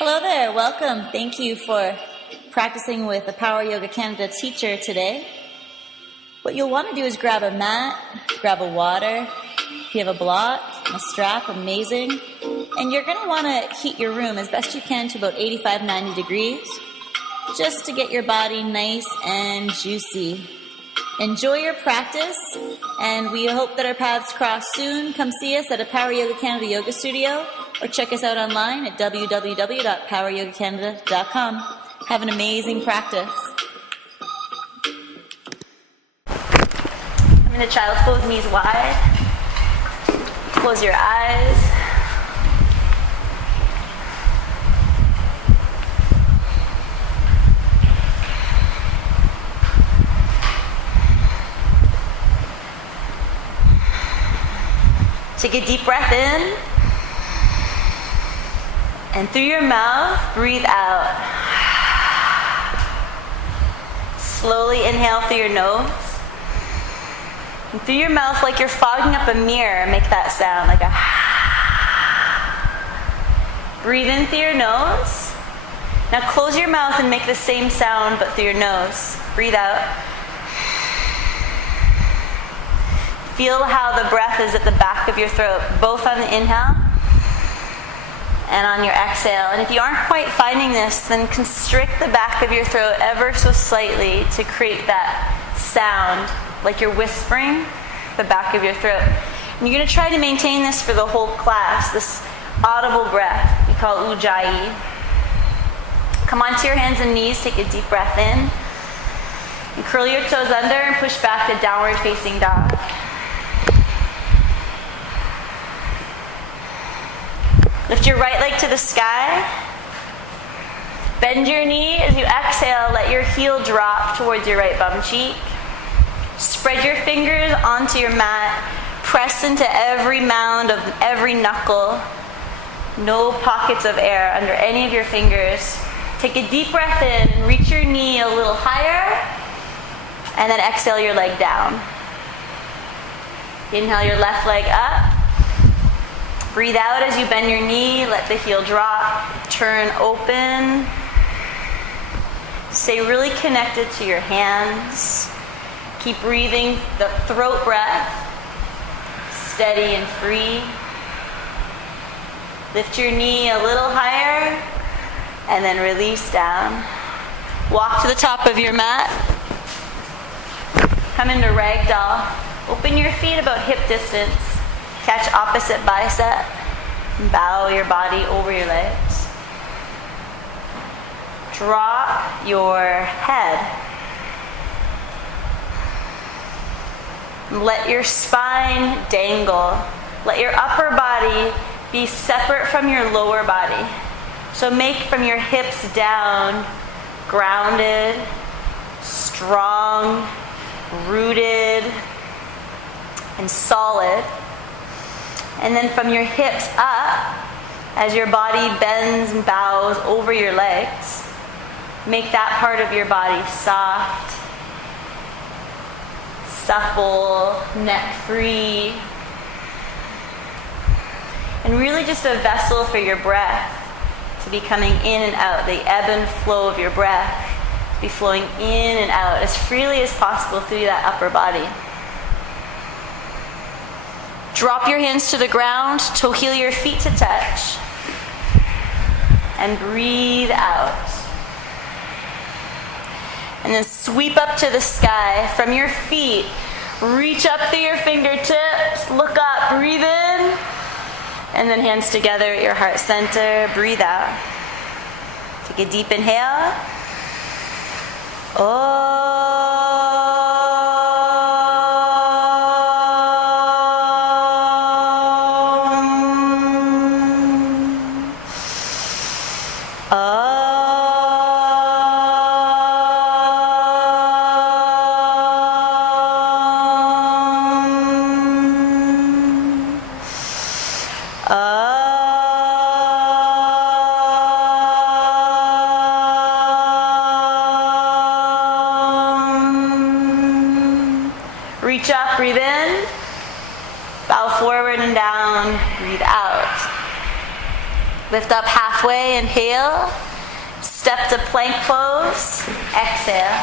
Hello there, welcome. Thank you for practicing with the Power Yoga Canada teacher today. What you'll want to do is grab a mat, grab a water. If you have a block, a strap, amazing. And you're going to want to heat your room as best you can to about 85-90 degrees, just to get your body nice and juicy. Enjoy your practice, and we hope that our paths cross soon. Come see us at a Power Yoga Canada yoga studio, or check us out online at www.poweryogacanada.com. Have an amazing practice. I'm in a child's pose, knees wide. Close your eyes. Take a deep breath in, and through your mouth, breathe out. Slowly inhale through your nose, and through your mouth, like you're fogging up a mirror, make that sound, like a breathe in through your nose. Now close your mouth and make the same sound, but through your nose. Breathe out. Feel how the breath is at the back of your throat, both on the inhale and on your exhale. And if you aren't quite finding this, then constrict the back of your throat ever so slightly to create that sound, like you're whispering the back of your throat. And you're going to try to maintain this for the whole class, this audible breath we call Ujjayi. Come onto your hands and knees, take a deep breath in. And curl your toes under and push back to downward facing dog. Lift your right leg to the sky. Bend your knee as you exhale. Let your heel drop towards your right bum cheek. Spread your fingers onto your mat. Press into every mound of every knuckle. No pockets of air under any of your fingers. Take a deep breath in. Reach your knee a little higher. And then exhale your leg down. Inhale your left leg up. Breathe out as you bend your knee, let the heel drop, turn open. Stay really connected to your hands. Keep breathing the throat breath, steady and free. Lift your knee a little higher, and then release down. Walk to the top of your mat. Come into ragdoll. Open your feet about hip distance. Catch opposite bicep. Bow your body over your legs. Drop your head. Let your spine dangle. Let your upper body be separate from your lower body. So make from your hips down, grounded, strong, rooted, and solid. And then from your hips up, as your body bends and bows over your legs, make that part of your body soft, supple, neck free. And really just a vessel for your breath to be coming in and out. The ebb and flow of your breath be flowing in and out as freely as possible through that upper body. Drop your hands to the ground, toe heel your feet to touch. And breathe out. And then sweep up to the sky. From your feet, reach up through your fingertips, look up, breathe in. And then hands together at your heart center, breathe out. Take a deep inhale. Reach up, breathe in. Bow forward and down, breathe out. Lift up half halfway, inhale. Step to plank pose, exhale.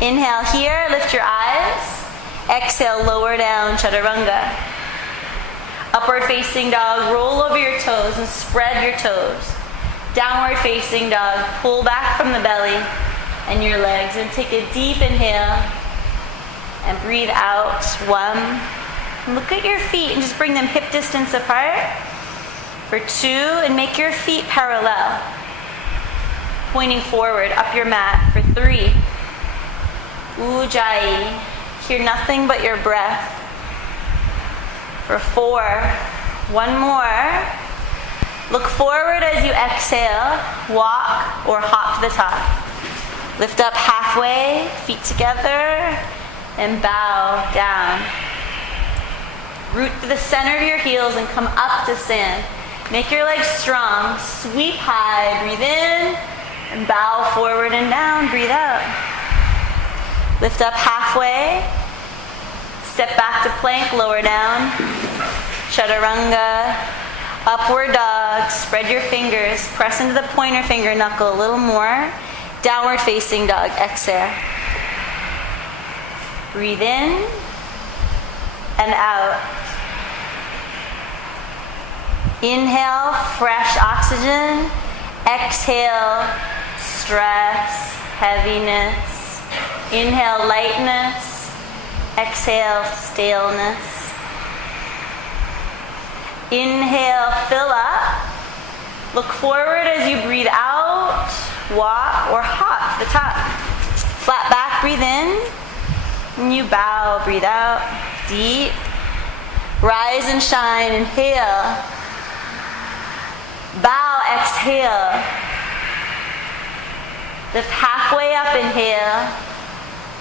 Inhale here, lift your eyes. Exhale, lower down, chaturanga. Upward facing dog, roll over your toes and spread your toes. Downward facing dog, pull back from the belly and your legs. And take a deep inhale and breathe out. 1. Look at your feet and just bring them hip distance apart. For 2, and make your feet parallel, pointing forward up your mat. For 3, Ujjayi, hear nothing but your breath. For 4, 1 more. Look forward as you exhale, walk or hop to the top. Lift up halfway, feet together, and bow down. Root to the center of your heels and come up to stand. Make your legs strong. Sweep high. Breathe in and bow forward and down. Breathe out. Lift up halfway. Step back to plank. Lower down. Chaturanga. Upward dog. Spread your fingers. Press into the pointer finger knuckle a little more. Downward facing dog. Exhale. Breathe in and out. Inhale, fresh oxygen. Exhale, stress, heaviness. Inhale, lightness. Exhale, staleness. Inhale, fill up. Look forward as you breathe out. Walk or hop to the top. Flat back, breathe in. And you bow, breathe out. Deep. Rise and shine, inhale. Bow, exhale. Lift halfway up, inhale.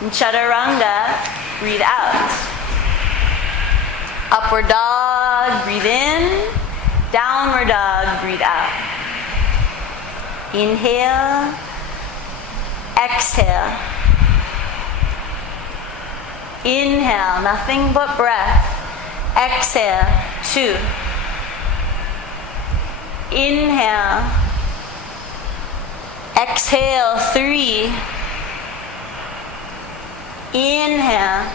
And chaturanga, breathe out. Upward dog, breathe in. Downward dog, breathe out. Inhale. Exhale. Inhale, nothing but breath. Exhale, 2. Inhale. Exhale, 3. Inhale.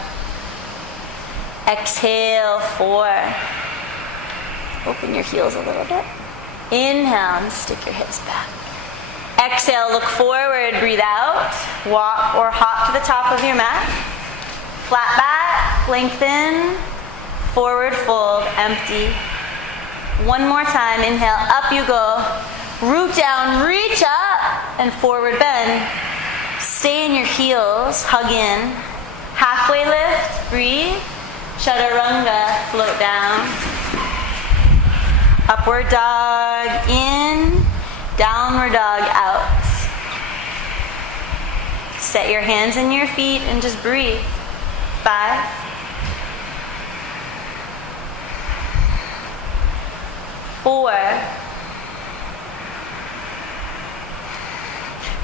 Exhale, 4. Open your heels a little bit. Inhale and stick your hips back. Exhale, look forward, breathe out. Walk or hop to the top of your mat. Flat back, lengthen. Forward fold, empty. 1 more time, inhale, up you go. Root down, reach up, and forward bend. Stay in your heels, hug in. Halfway lift, breathe. Chaturanga, float down. Upward dog, in. Downward dog, out. Set your hands in your feet and just breathe. 5. 4.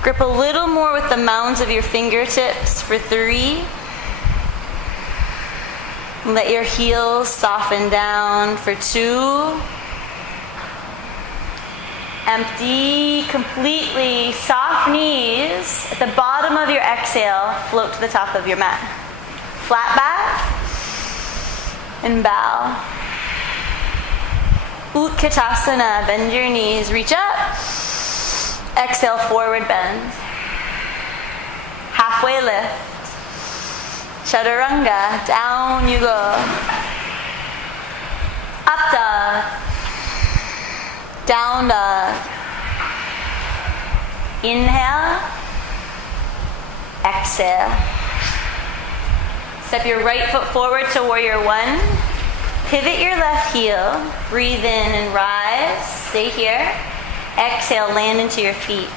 Grip a little more with the mounds of your fingertips for 3. Let your heels soften down for 2. Empty completely. Soft knees. At the bottom of your exhale, float to the top of your mat. Flat back and bow. Utkatasana, bend your knees, reach up. Exhale, forward bend. Halfway lift. Chaturanga, down you go. Up dog. Down dog. Inhale. Exhale. Step your right foot forward to warrior 1. Pivot your left heel. Breathe in and rise. Stay here. Exhale, land into your feet.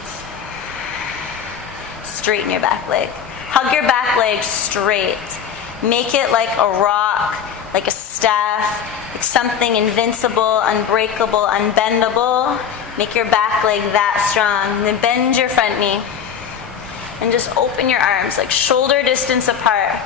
Straighten your back leg. Hug your back leg straight. Make it like a rock, like a staff, like something invincible, unbreakable, unbendable. Make your back leg that strong. And then bend your front knee. And just open your arms, like shoulder distance apart.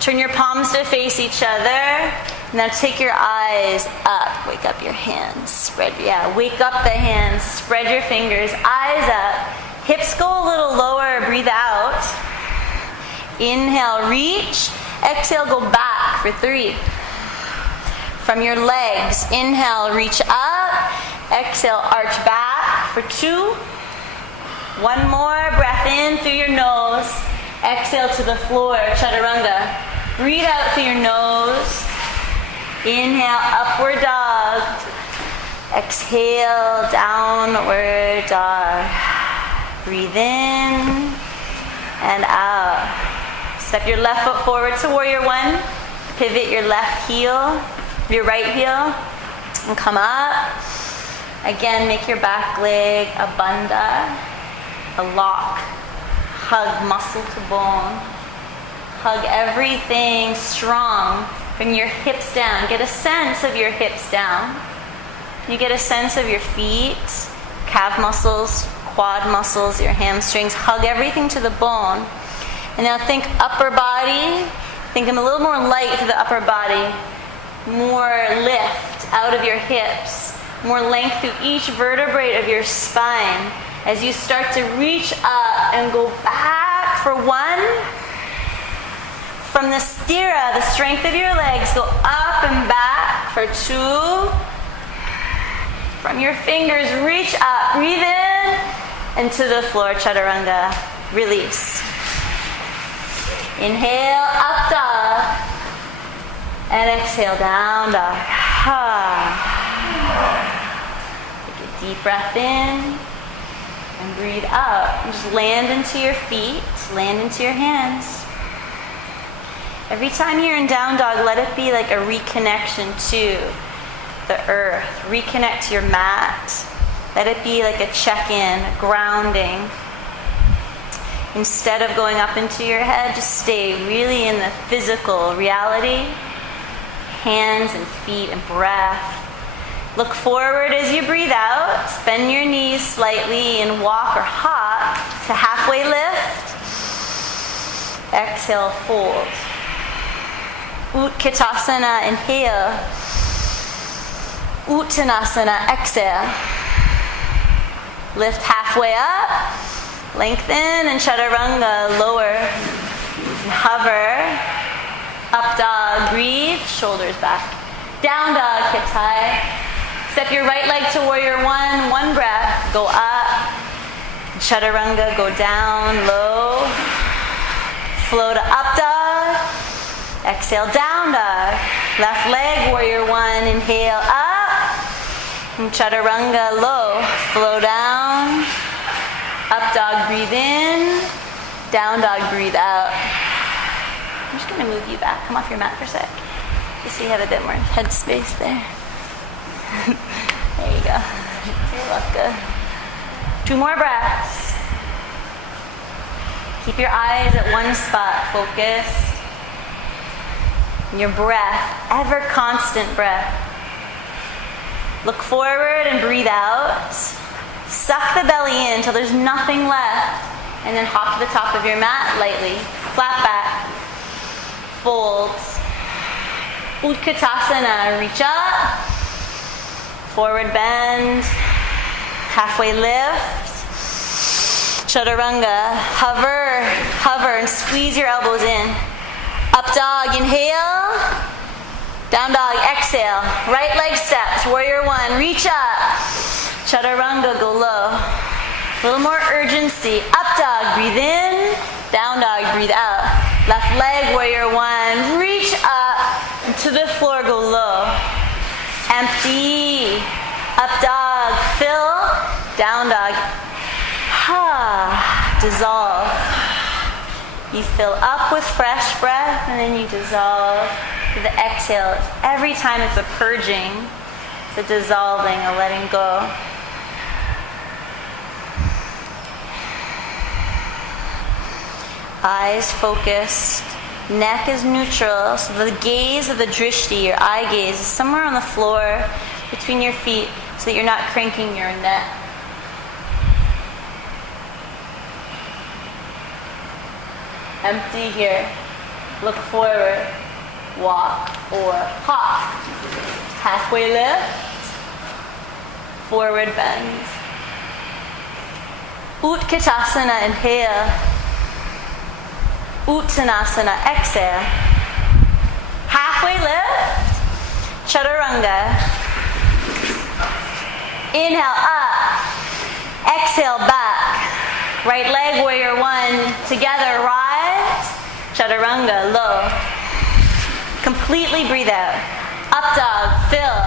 Turn your palms to face each other. Now take your eyes up. Wake up your hands. Wake up the hands. Spread your fingers. Eyes up. Hips go a little lower. Breathe out. Inhale, reach. Exhale, go back for 3. From your legs, inhale, reach up. Exhale, arch back for 2. One more. Breath in through your nose. Exhale to the floor, chaturanga. Breathe out through your nose. Inhale, upward dog. Exhale, downward dog. Breathe in and out. Step your left foot forward to warrior 1. Pivot your your right heel, and come up. Again, make your back leg a bandha, a lock. Hug muscle to bone. Hug everything strong. Bring your hips down. Get a sense of your hips down. You get a sense of your feet, calf muscles, quad muscles, your hamstrings. Hug everything to the bone. And now think upper body. Think a little more light to the upper body. More lift out of your hips. More length through each vertebrae of your spine. As you start to reach up and go back for 1. From the stira, the strength of your legs, go up and back for 2. From your fingers, reach up, breathe in, and to the floor, chaturanga. Release. Inhale, up dog. And exhale, down dog. Take a deep breath in. And breathe up. And just land into your feet. Land into your hands. Every time you're in down dog, let it be like a reconnection to the earth. Reconnect to your mat. Let it be like a check-in, a grounding. Instead of going up into your head, just stay really in the physical reality. Hands and feet and breath. Look forward as you breathe out. Bend your knees slightly and walk or hop to halfway lift. Exhale, fold. Utkatasana, inhale. Uttanasana, exhale. Lift halfway up. Lengthen and chaturanga, lower. And hover. Up dog, breathe. Shoulders back. Down dog, hips high. Step your right leg to warrior 1. 1 breath. Go up. Chaturanga, go down, low. Flow to up dog. Exhale, down dog. Left leg, warrior 1. Inhale, up. And chaturanga, low. Flow down. Up dog, breathe in. Down dog, breathe out. I'm just going to move you back. Come off your mat for a sec. Just so you have a bit more head space there. There you go. You're welcome. 2 more breaths. Keep your eyes at one spot. Focus. Your breath, ever constant breath. Look forward and breathe out. Suck the belly in until there's nothing left. And then hop to the top of your mat lightly. Flat back. Fold. Utkatasana, reach up. Forward bend. Halfway lift. Chaturanga, hover, and squeeze your elbows in. Up dog, inhale. Down dog, exhale. Right leg steps, warrior 1, reach up. Chaturanga, go low. A little more urgency. Up dog, breathe in. Down dog, breathe out. Left leg, warrior 1, reach up. And to the floor, go low. Empty. Up dog, fill. Down dog, dissolve. You fill up with fresh breath and then you dissolve to the exhale. Every time it's a purging, it's a dissolving, a letting go. Eyes focused, neck is neutral, so the gaze of the drishti, your eye gaze, is somewhere on the floor between your feet so that you're not cranking your neck. Empty here. Look forward. Walk. or hop. Halfway lift, forward bend. Utkatasana, inhale. Uttanasana, exhale. Halfway lift, chaturanga. Inhale up, exhale back. Right leg, warrior one, together rise. Chaturanga, low. Completely breathe out. Up dog, fill.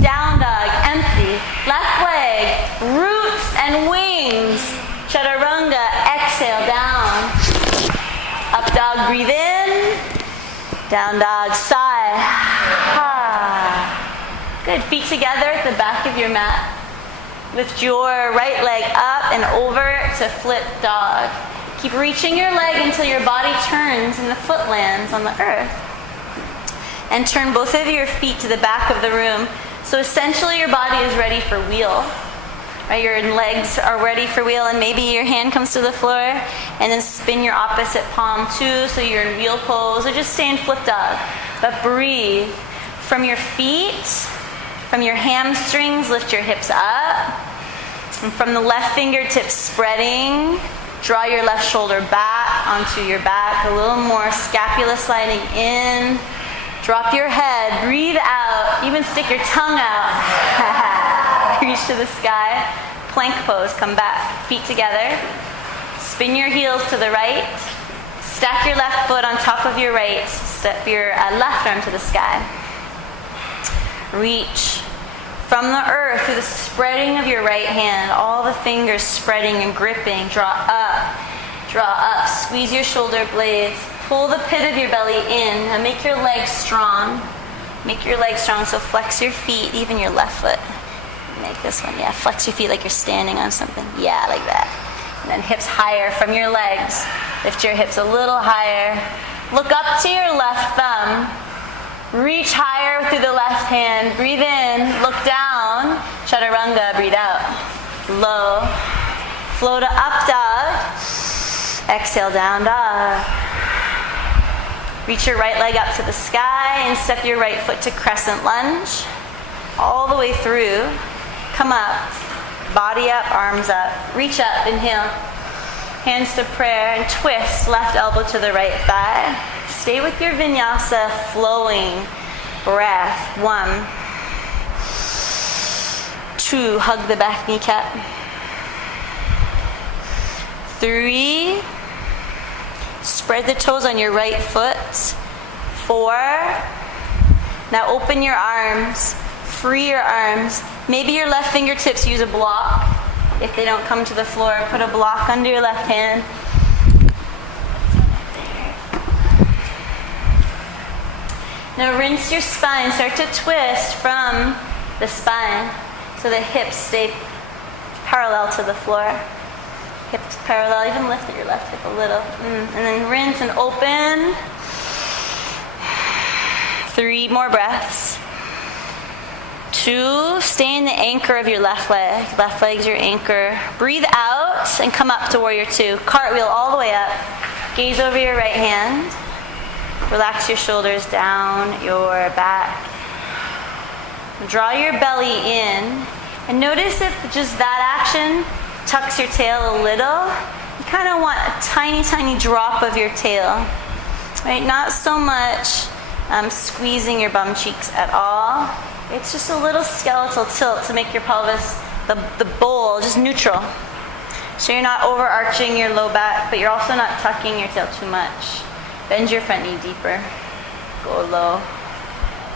Down dog, empty. Left leg, roots and wings. Chaturanga, exhale, down. Up dog, breathe in. Down dog, sigh. Good, feet together at the back of your mat. Lift your right leg up and over to flip dog. Keep reaching your leg until your body turns and the foot lands on the earth. And turn both of your feet to the back of the room. So essentially your body is ready for wheel. Right, your legs are ready for wheel, and maybe your hand comes to the floor, and then spin your opposite palm too, so you're in wheel pose, or just stay in flip dog. But breathe. From your feet, from your hamstrings, lift your hips up. And from the left fingertips spreading, draw your left shoulder back onto your back. A little more scapula sliding in. Drop your head, breathe out, even stick your tongue out. Reach to the sky. Plank pose, come back. Feet together. Spin your heels to the right. Stack your left foot on top of your right. Step your left arm to the sky. Reach from the earth through the spreading of your right hand. All the fingers spreading and gripping. Draw up. Draw up. Squeeze your shoulder blades. Pull the pit of your belly in and make your legs strong. Make your legs strong, so flex your feet, even your left foot. Make this one, yeah, flex your feet like you're standing on something. Yeah, like that. And then hips higher from your legs. Lift your hips a little higher. Look up to your left thumb. Reach higher through the left hand. Breathe in, look down. Chaturanga, breathe out. Low. Flow to up dog. Exhale, down dog. Reach your right leg up to the sky and step your right foot to crescent lunge. All the way through. Come up. Body up, arms up. Reach up, inhale. Hands to prayer and twist. Left elbow to the right thigh. Stay with your vinyasa flowing breath. 1, 2, hug the back kneecap. 3, spread the toes on your right foot. 4, now open your arms, free your arms. Maybe your left fingertips use a block. If they don't come to the floor, put a block under your left hand. Now rinse your spine. Start to twist from the spine so the hips stay parallel to the floor. Hips parallel, even lift your left hip a little. And then rinse and open. 3 more breaths. 2, stay in the anchor of your left leg. Left leg's your anchor. Breathe out and come up to warrior 2. Cartwheel all the way up. Gaze over your right hand. Relax your shoulders down your back. Draw your belly in. And notice if just that action tucks your tail a little. You kind of want a tiny, tiny drop of your tail. Right? Not so much squeezing your bum cheeks at all. It's just a little skeletal tilt to make your pelvis, the bowl, just neutral. So you're not overarching your low back, but you're also not tucking your tail too much. Bend your front knee deeper. Go low,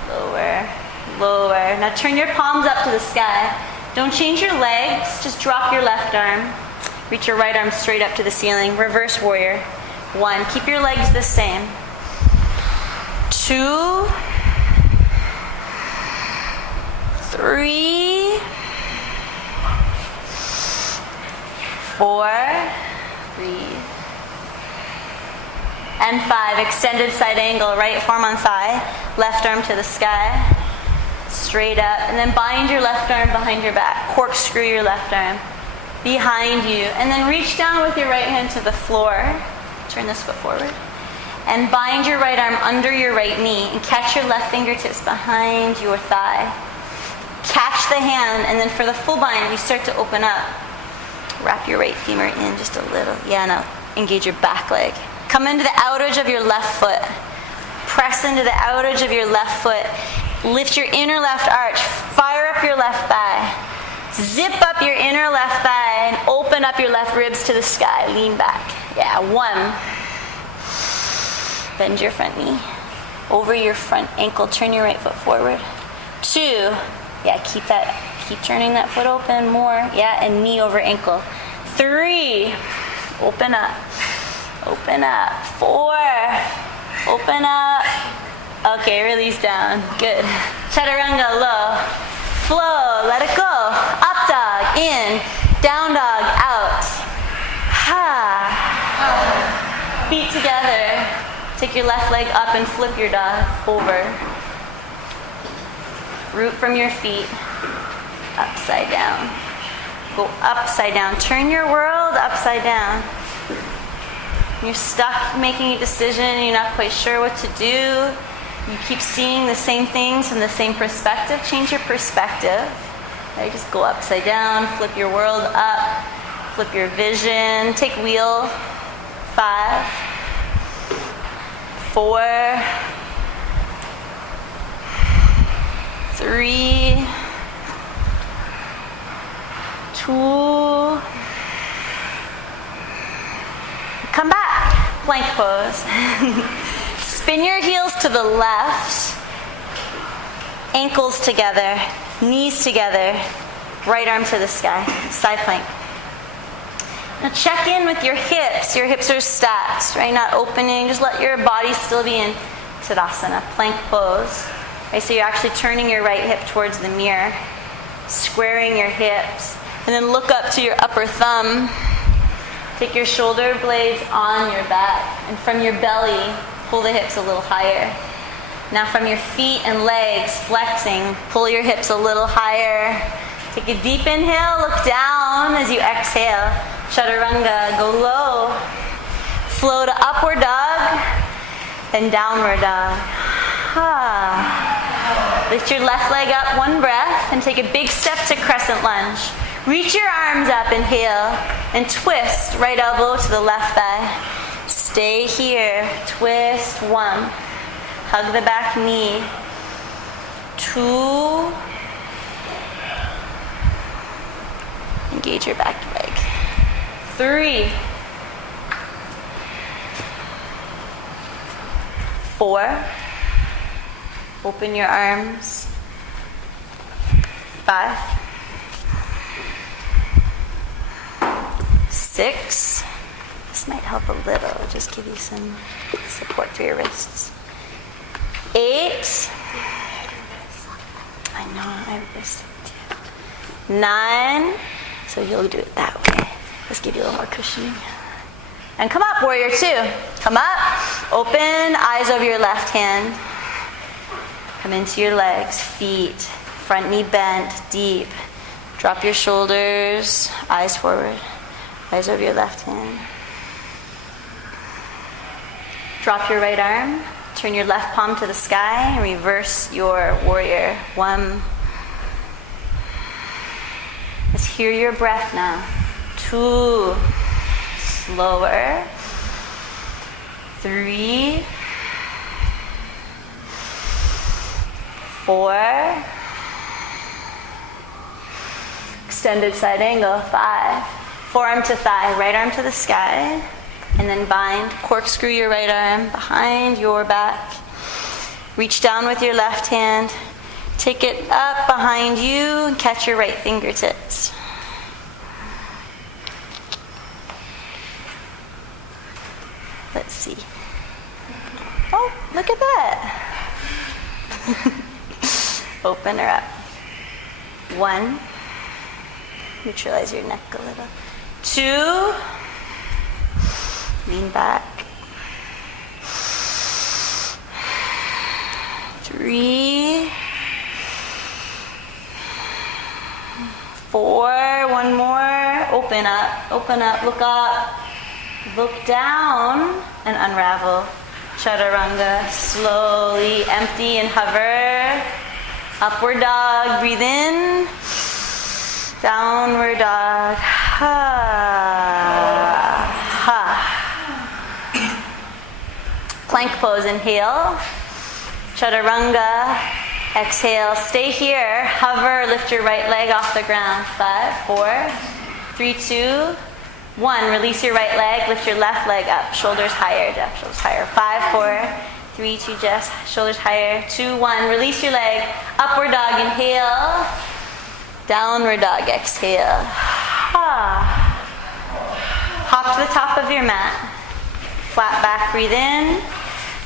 lower, lower. Now turn your palms up to the sky. Don't change your legs, just drop your left arm. Reach your right arm straight up to the ceiling. Reverse warrior. 1, keep your legs the same. 2, 3, 4, breathe. And 5, extended side angle, right forearm on thigh, left arm to the sky, straight up, and then bind your left arm behind your back, corkscrew your left arm behind you, and then reach down with your right hand to the floor, turn this foot forward, And bind your right arm under your right knee and catch your left fingertips behind your thigh. Catch the hand, and then for the full bind, you start to open up. Wrap your right femur in just a little. Yeah, now engage your back leg. Come into the outer edge of your left foot. Press into the outer edge of your left foot. Lift your inner left arch. Fire up your left thigh. Zip up your inner left thigh and open up your left ribs to the sky. Lean back. Yeah, 1. Bend your front knee. Over your front ankle, turn your right foot forward. 2. Yeah, keep turning that foot open more. Yeah, and knee over ankle. 3. Open up. Open up. 4. Open up. Okay, release down. Good. Chaturanga, low. Flow, let it go. Up dog, in. Down dog, out. Ha. Feet together. Take your left leg up and flip your dog over. Root from your feet. Upside down. Go upside down. Turn your world upside down. You're stuck making a decision. You're not quite sure what to do. You keep seeing the same things from the same perspective. Change your perspective. Okay, just go upside down. Flip your world up. Flip your vision. Take wheel. 5. 4. 3. 2. Come back. Plank pose. Spin your heels to the left. Ankles together. Knees together. Right arm to the sky. Side plank. Now check in with your hips. Your hips are stacked, right? Not opening. Just let your body still be in Tadasana, plank pose. Right, so you're actually turning your right hip towards the mirror, squaring your hips, and then look up to your upper thumb. Take your shoulder blades on your back, and from your belly, pull the hips a little higher. Now from your feet and legs, flexing, pull your hips a little higher. Take a deep inhale, look down as you exhale. Chaturanga, go low. Flow to upward dog, then downward dog. Lift your left leg up, 1 breath, and take a big step to crescent lunge. Reach your arms up, inhale, and twist right elbow to the left thigh. Stay here, twist, 1. Hug the back knee. 2. Engage your back leg. 3. 4. Open your arms. 5. 6. This might help a little. Just give you some support for your wrists. 8. I know, I wrist too. 9. So you'll do it that way. Let's give you a little more cushioning. And come up, warrior 2. Come up. Open, eyes over your left hand. Come into your legs, feet, front knee bent, deep. Drop your shoulders, eyes forward, eyes over your left hand. Drop your right arm, turn your left palm to the sky, and reverse your warrior 1. Let's hear your breath now. 2. Slower. 3. 4. Extended side angle. 5. Forearm to thigh, right arm to the sky, and then bind. Corkscrew your right arm behind your back. Reach down with your left hand. Take it up behind you and catch your right fingertips. Let's see. Oh, look at that. Open her up. 1. Neutralize your neck a little. 2. Lean back. 3. 4. 1 more. Open up, look up, look down, and unravel. Chaturanga. Slowly empty and hover. Upward dog. Breathe in. Downward dog. Ha. Ha. Plank pose. Inhale. Chaturanga. Exhale. Stay here. Hover. Lift your right leg off the ground. 5, 4, 3, 2, 1. Release your right leg. Lift your left leg up. Shoulders higher. Jeff. Shoulders higher. 5, 4, 3, 2, Jess. Shoulders higher. 2, 1. Release your leg. Upward dog. Inhale. Downward dog. Exhale. Hop to the top of your mat. Flat back. Breathe in.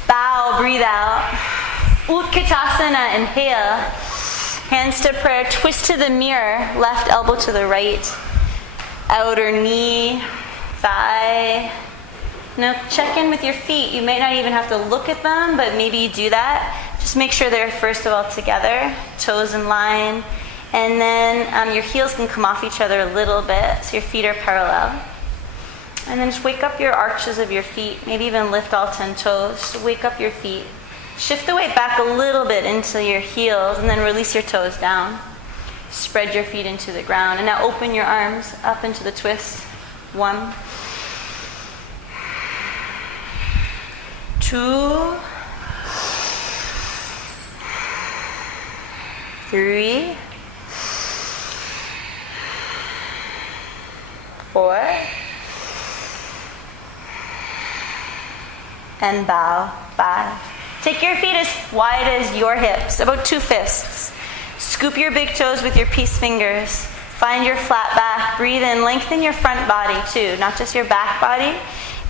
Bow. Breathe out. Utkatasana. Inhale. Hands to prayer. Twist to the mirror. Left elbow to the right. Outer knee. Thigh. Now check in with your feet. You may not even have to look at them, but maybe you do that. Just make sure they're first of all together. Toes in line. And then your heels can come off each other a little bit, so your feet are parallel. And then just wake up your arches of your feet. Maybe even lift all 10 toes. So wake up your feet. Shift the weight back a little bit into your heels, and then release your toes down. Spread your feet into the ground. And now open your arms up into the twist. 1, 2, 3, 4, and bow. 5. Take your feet as wide as your hips, about 2 fists. Scoop your big toes with your peace fingers. Find your flat back. Breathe in. Lengthen your front body too, not just your back body.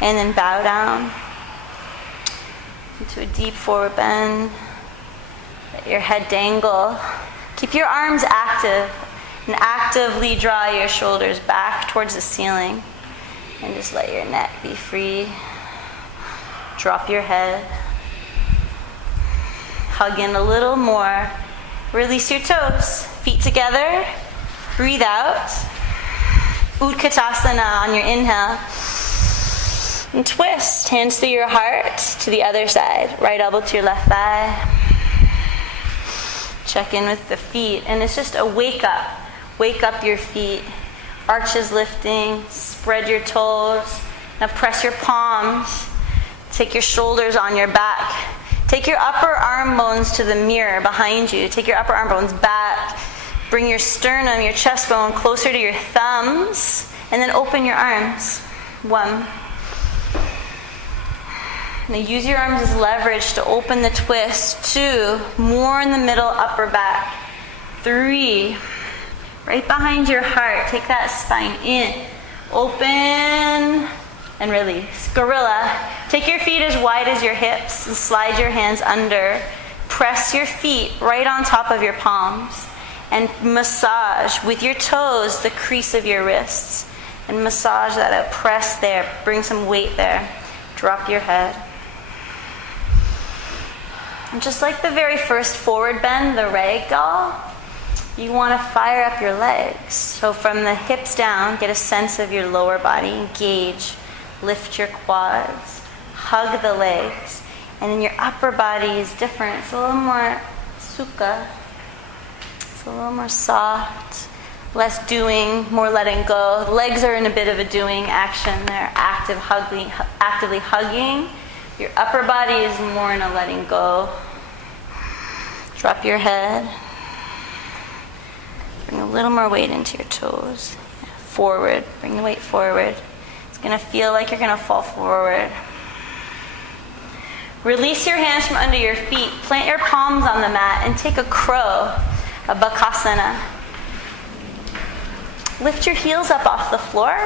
And then bow down into a deep forward bend. Let your head dangle. Keep your arms active. And actively draw your shoulders back towards the ceiling. And just let your neck be free. Drop your head. Hug in a little more. Release your toes. Feet together. Breathe out. Utkatasana on your inhale. And twist. Hands through your heart to the other side. Right elbow to your left thigh. Check in with the feet. And it's just a wake up. Wake up your feet. Arches lifting. Spread your toes. Now press your palms. Take your shoulders on your back. Take your upper arm bones to the mirror behind you. Take your upper arm bones back. Bring your sternum, your chest bone closer to your thumbs. And then open your arms. 1. Now use your arms as leverage to open the twist. 2. More in the middle, upper back. 3. Right behind your heart. Take that spine in. Open and release. Gorilla. Take your feet as wide as your hips and slide your hands under. Press your feet right on top of your palms and massage with your toes the crease of your wrists. And massage that out. Press there. Bring some weight there. Drop your head. And just like the very first forward bend, the ragdoll, you want to fire up your legs. So from the hips down, get a sense of your lower body. Engage. Lift your quads. Hug the legs. And then your upper body is different. It's a little more sukha. It's a little more soft. Less doing, more letting go. The legs are in a bit of a doing action. They're actively hugging. Your upper body is more in a letting go. Drop your head. Bring a little more weight into your toes. Forward. Bring the weight forward. It's going to feel like you're going to fall forward. Release your hands from under your feet. Plant your palms on the mat and take a crow, a bakasana. Lift your heels up off the floor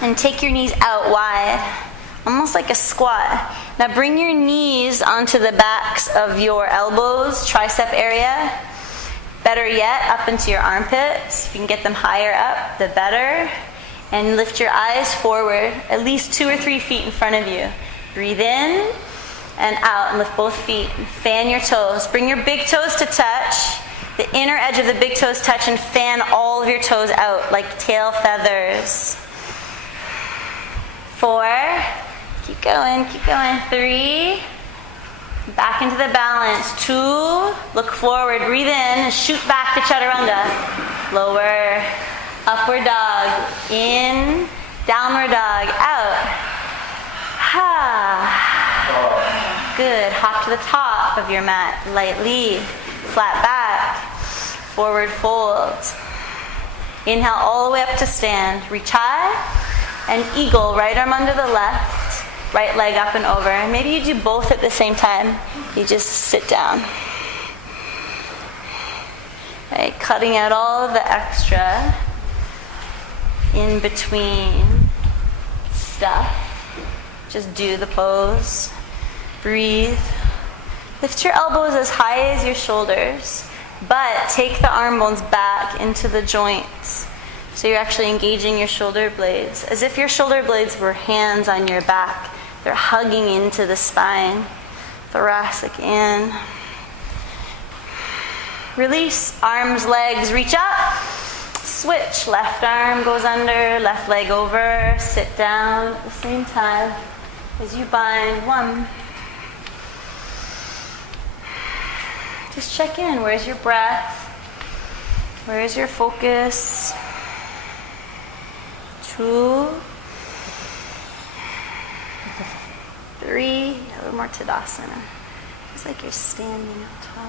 and take your knees out wide, almost like a squat. Now bring your knees onto the backs of your elbows, tricep area. Better yet, up into your armpits. If you can get them higher up, the better. And lift your eyes forward, at least 2 or 3 feet in front of you. Breathe in and out and lift both feet. And fan your toes. Bring your big toes to touch. The inner edge of the big toes touch and fan all of your toes out like tail feathers. 4. Keep going, keep going. 3. Back into the balance. 2. Look forward, breathe in and shoot back to chaturanga. Lower. Upward dog. In. Downward dog. Out. Ha. Good. Hop to the top of your mat. Lightly. Flat back. Forward fold. Inhale all the way up to stand. Reach high. And eagle. Right arm under the left. Right leg up and over. Maybe you do both at the same time. You just sit down. Right, cutting out all of the extra in between stuff. Just do the pose. Breathe. Lift your elbows as high as your shoulders, but take the arm bones back into the joints. So you're actually engaging your shoulder blades. As if your shoulder blades were hands on your back. They're hugging into the spine. Thoracic in. Release. Arms, legs, reach up. Switch. Left arm goes under, left leg over. Sit down at the same time as you bind. 1. Just check in. Where's your breath? Where is your focus? 2. 3. A little more Tadasana. It's like you're standing up tall.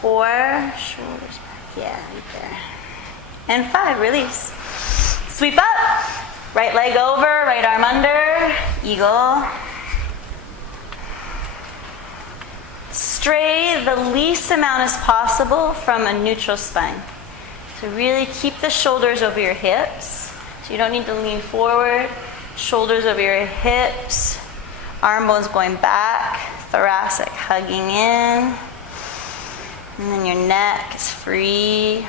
4. Shoulders back. Yeah, right there. And 5. Release. Sweep up. Right leg over. Right arm under. Eagle. Stray the least amount as possible from a neutral spine. So really keep the shoulders over your hips. So you don't need to lean forward. Shoulders over your hips. Arm bones going back. Thoracic hugging in. And then your neck is free.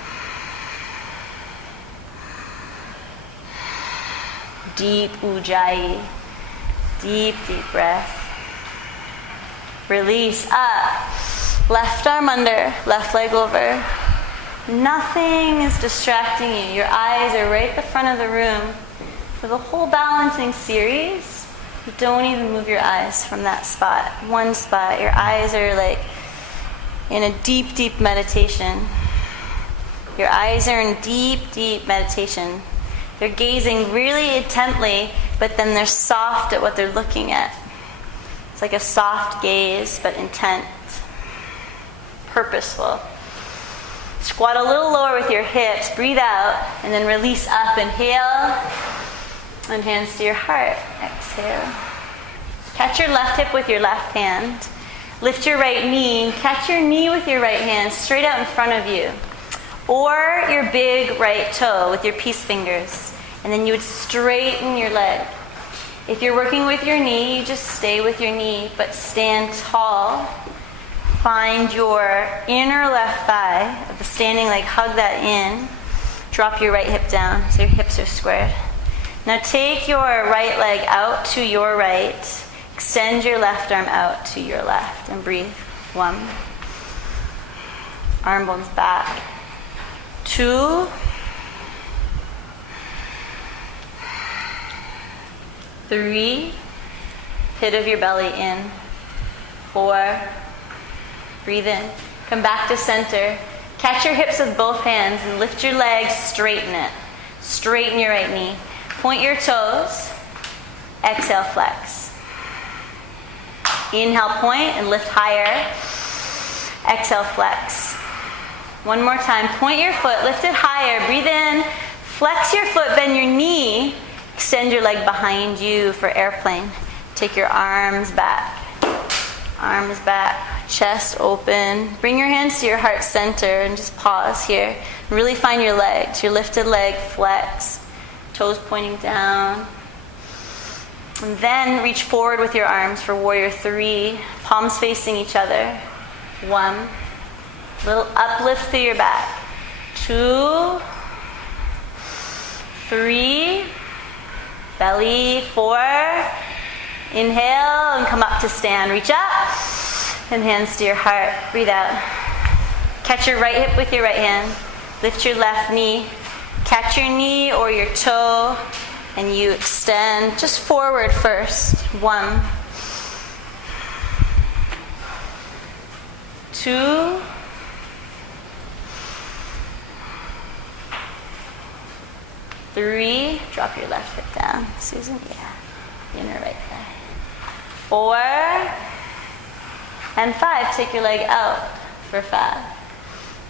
Deep Ujjayi. Deep, deep breath. Release up. Left arm under, left leg over. Nothing is distracting you. Your eyes are right at the front of the room. For the whole balancing series, you don't even move your eyes from that spot. One spot. Your eyes are like in a deep, deep meditation. Your eyes are in deep, deep meditation. They're gazing really intently, but then they're soft at what they're looking at. It's like a soft gaze, but intent. Purposeful. Squat a little lower with your hips. Breathe out, and then release up. Inhale. And hands to your heart. Exhale. Catch your left hip with your left hand. Lift your right knee. Catch your knee with your right hand straight out in front of you. Or your big right toe with your peace fingers. And then you would straighten your leg. If you're working with your knee, you just stay with your knee, but stand tall. Find your inner left thigh of the standing leg. Hug that in. Drop your right hip down so your hips are squared. Now take your right leg out to your right. Extend your left arm out to your left and breathe. 1. Arm bones back. 2. 3. Pit of your belly in. 4. Breathe in. Come back to center. Catch your hips with both hands and lift your legs. Straighten it. Straighten your right knee. Point your toes. Exhale, flex. Inhale, point and lift higher. Exhale, flex. One more time. Point your foot, lift it higher. Breathe in. Flex your foot, bend your knee. Extend your leg behind you for airplane. Take your arms back. Arms back. Chest open. Bring your hands to your heart center and just pause here. Really find your legs. Your lifted leg, flex. Toes pointing down. And then reach forward with your arms for warrior 3. Palms facing each other. 1. Little uplift through your back. 2. 3. Belly. 4. Inhale and come up to stand. Reach up. And hands to your heart. Breathe out. Catch your right hip with your right hand. Lift your left knee. Catch your knee or your toe And you extend just forward first. 1, 2, 3, drop your left hip down. Susan, yeah. Inner right thigh. 4, and 5. Take your leg out for 5.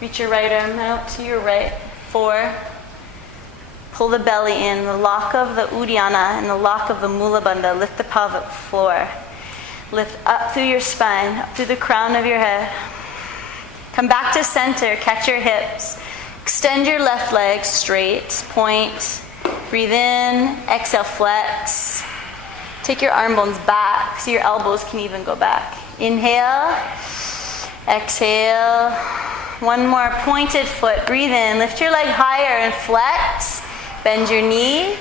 Reach your right arm out to your right. 4. Pull the belly in, the lock of the Uddiyana and the lock of the Mula Bandha. Lift the pelvic floor. Lift up through your spine, up through the crown of your head. Come back to center, catch your hips. Extend your left leg straight, point. Breathe in, exhale, flex. Take your arm bones back so your elbows can even go back. Inhale, exhale. One more pointed foot, breathe in, lift your leg higher and flex. Bend your knee,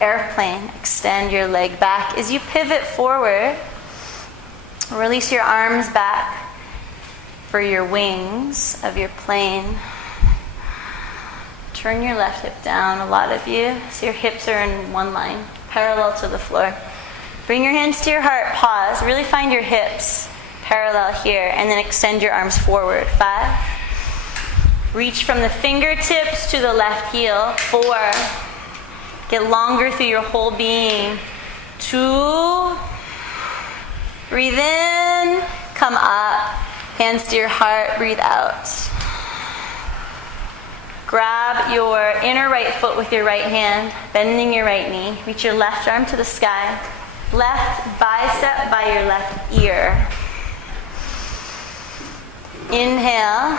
airplane. Extend your leg back. As you pivot forward, release your arms back for your wings of your plane. Turn your left hip down, a lot of you, so your hips are in one line, parallel to the floor. Bring your hands to your heart, pause, really find your hips parallel here, and then extend your arms forward. 5. Reach from the fingertips to the left heel. 4. Get longer through your whole being. 2. Breathe in, come up, hands to your heart, breathe out. Grab your inner right foot with your right hand, bending your right knee. Reach your left arm to the sky. Left bicep by your left ear. Inhale.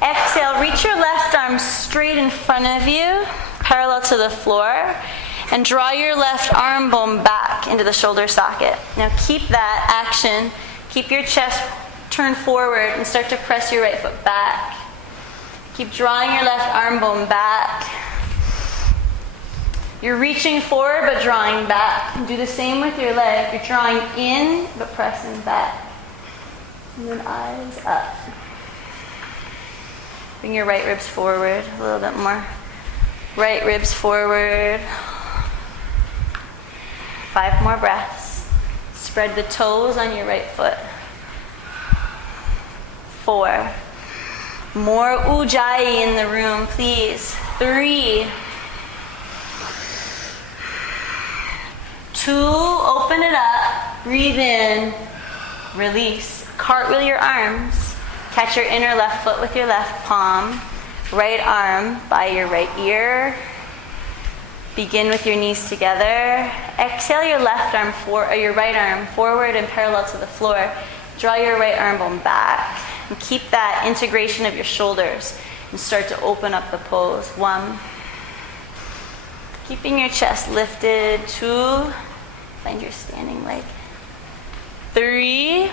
Exhale, reach your left arm straight in front of you, parallel to the floor, and draw your left arm bone back into the shoulder socket. Now keep that action. Keep your chest turned forward and start to press your right foot back. Keep drawing your left arm bone back. You're reaching forward but drawing back. And do the same with your leg. You're drawing in but pressing back. And then eyes up. Bring your right ribs forward a little bit more. Right ribs forward. 5 more breaths. Spread the toes on your right foot. 4. More Ujjayi in the room, please. 3. 2, open it up. Breathe in. Release. Cartwheel your arms. Catch your inner left foot with your left palm. Right arm by your right ear. Begin with your knees together. Exhale your left arm your right arm forward and parallel to the floor. Draw your right arm bone back. And keep that integration of your shoulders and start to open up the pose. 1. Keeping your chest lifted. 2. Find your standing leg. 3.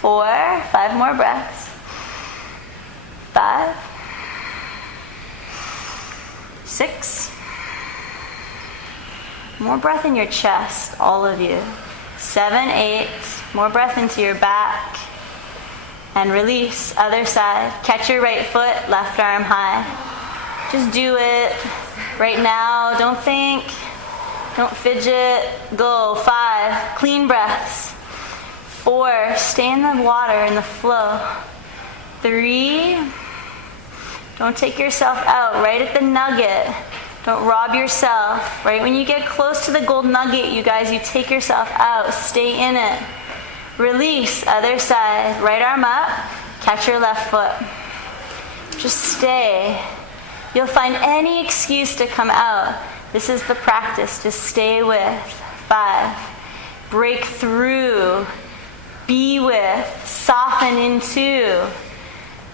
4. 5 more breaths. 5. 6. More breath in your chest, all of you. 7, 8. More breath into your back. And release. Other side. Catch your right foot, left arm high. Just do it right now. Don't think. Don't fidget. Go. 5. Clean breaths. 4. Stay in the water, in the flow. 3. Don't take yourself out. Right at the nugget. Don't rob yourself. Right when you get close to the gold nugget, you guys, you take yourself out. Stay in it. Release. Other side. Right arm up. Catch your left foot. Just stay. You'll find any excuse to come out. This is the practice. Just stay with. 5. Break through. Be with. Soften into.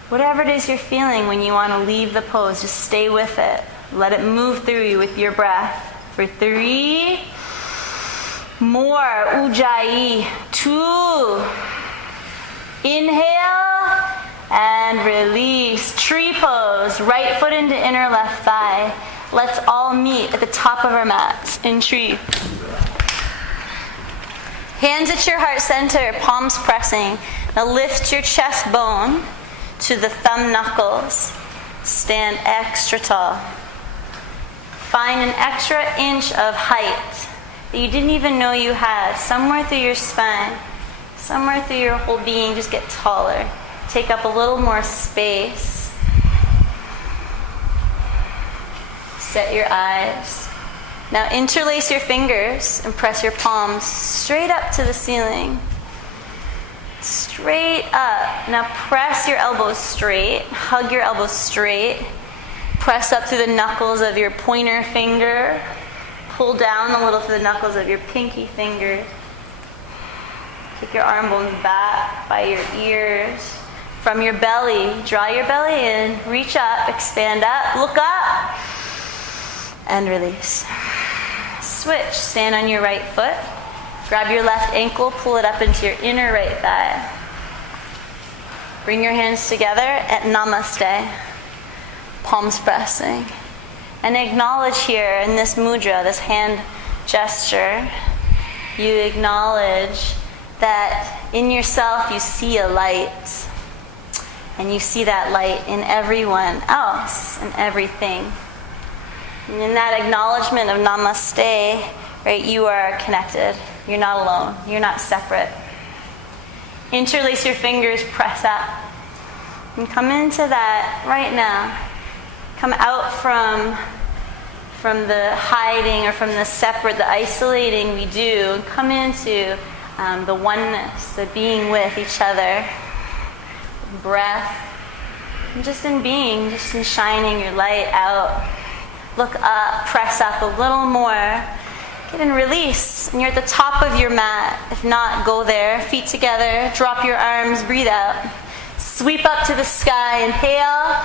Whatever it is you're feeling when you want to leave the pose, just stay with it. Let it move through you with your breath. For 3. More. Ujjayi. 2. Inhale. And release. Tree pose. Right foot into inner left thigh. Let's all meet at the top of our mats in tree. Hands at your heart center. Palms pressing. Now lift your chest bone to the thumb knuckles. Stand extra tall. Find an extra inch of height that you didn't even know you had, somewhere through your spine, somewhere through your whole being. Just get taller. Take up a little more space. Set your eyes. Now interlace your fingers and press your palms straight up to the ceiling. Straight up. Now press your elbows straight. Hug your elbows straight. Press up through the knuckles of your pointer finger. Pull down a little through the knuckles of your pinky finger. Kick your arm bones back by your ears. From your belly, draw your belly in. Reach up, expand up, look up, and release. Switch. Stand on your right foot. Grab your left ankle, pull it up into your inner right thigh. Bring your hands together at Namaste. Palms pressing. And acknowledge here in this mudra, this hand gesture, you acknowledge that in yourself you see a light. And you see that light in everyone else and everything. And in that acknowledgement of Namaste, right, you are connected. You're not alone. You're not separate. Interlace your fingers, press up. And come into that right now. Come out from the hiding or from the separate, the isolating we do. And come into the oneness, the being with each other. Breath. And just in being, just in shining your light out. Look up, press up a little more. Get and release. And you're at the top of your mat. If not, go there. Feet together. Drop your arms. Breathe out. Sweep up to the sky. Inhale.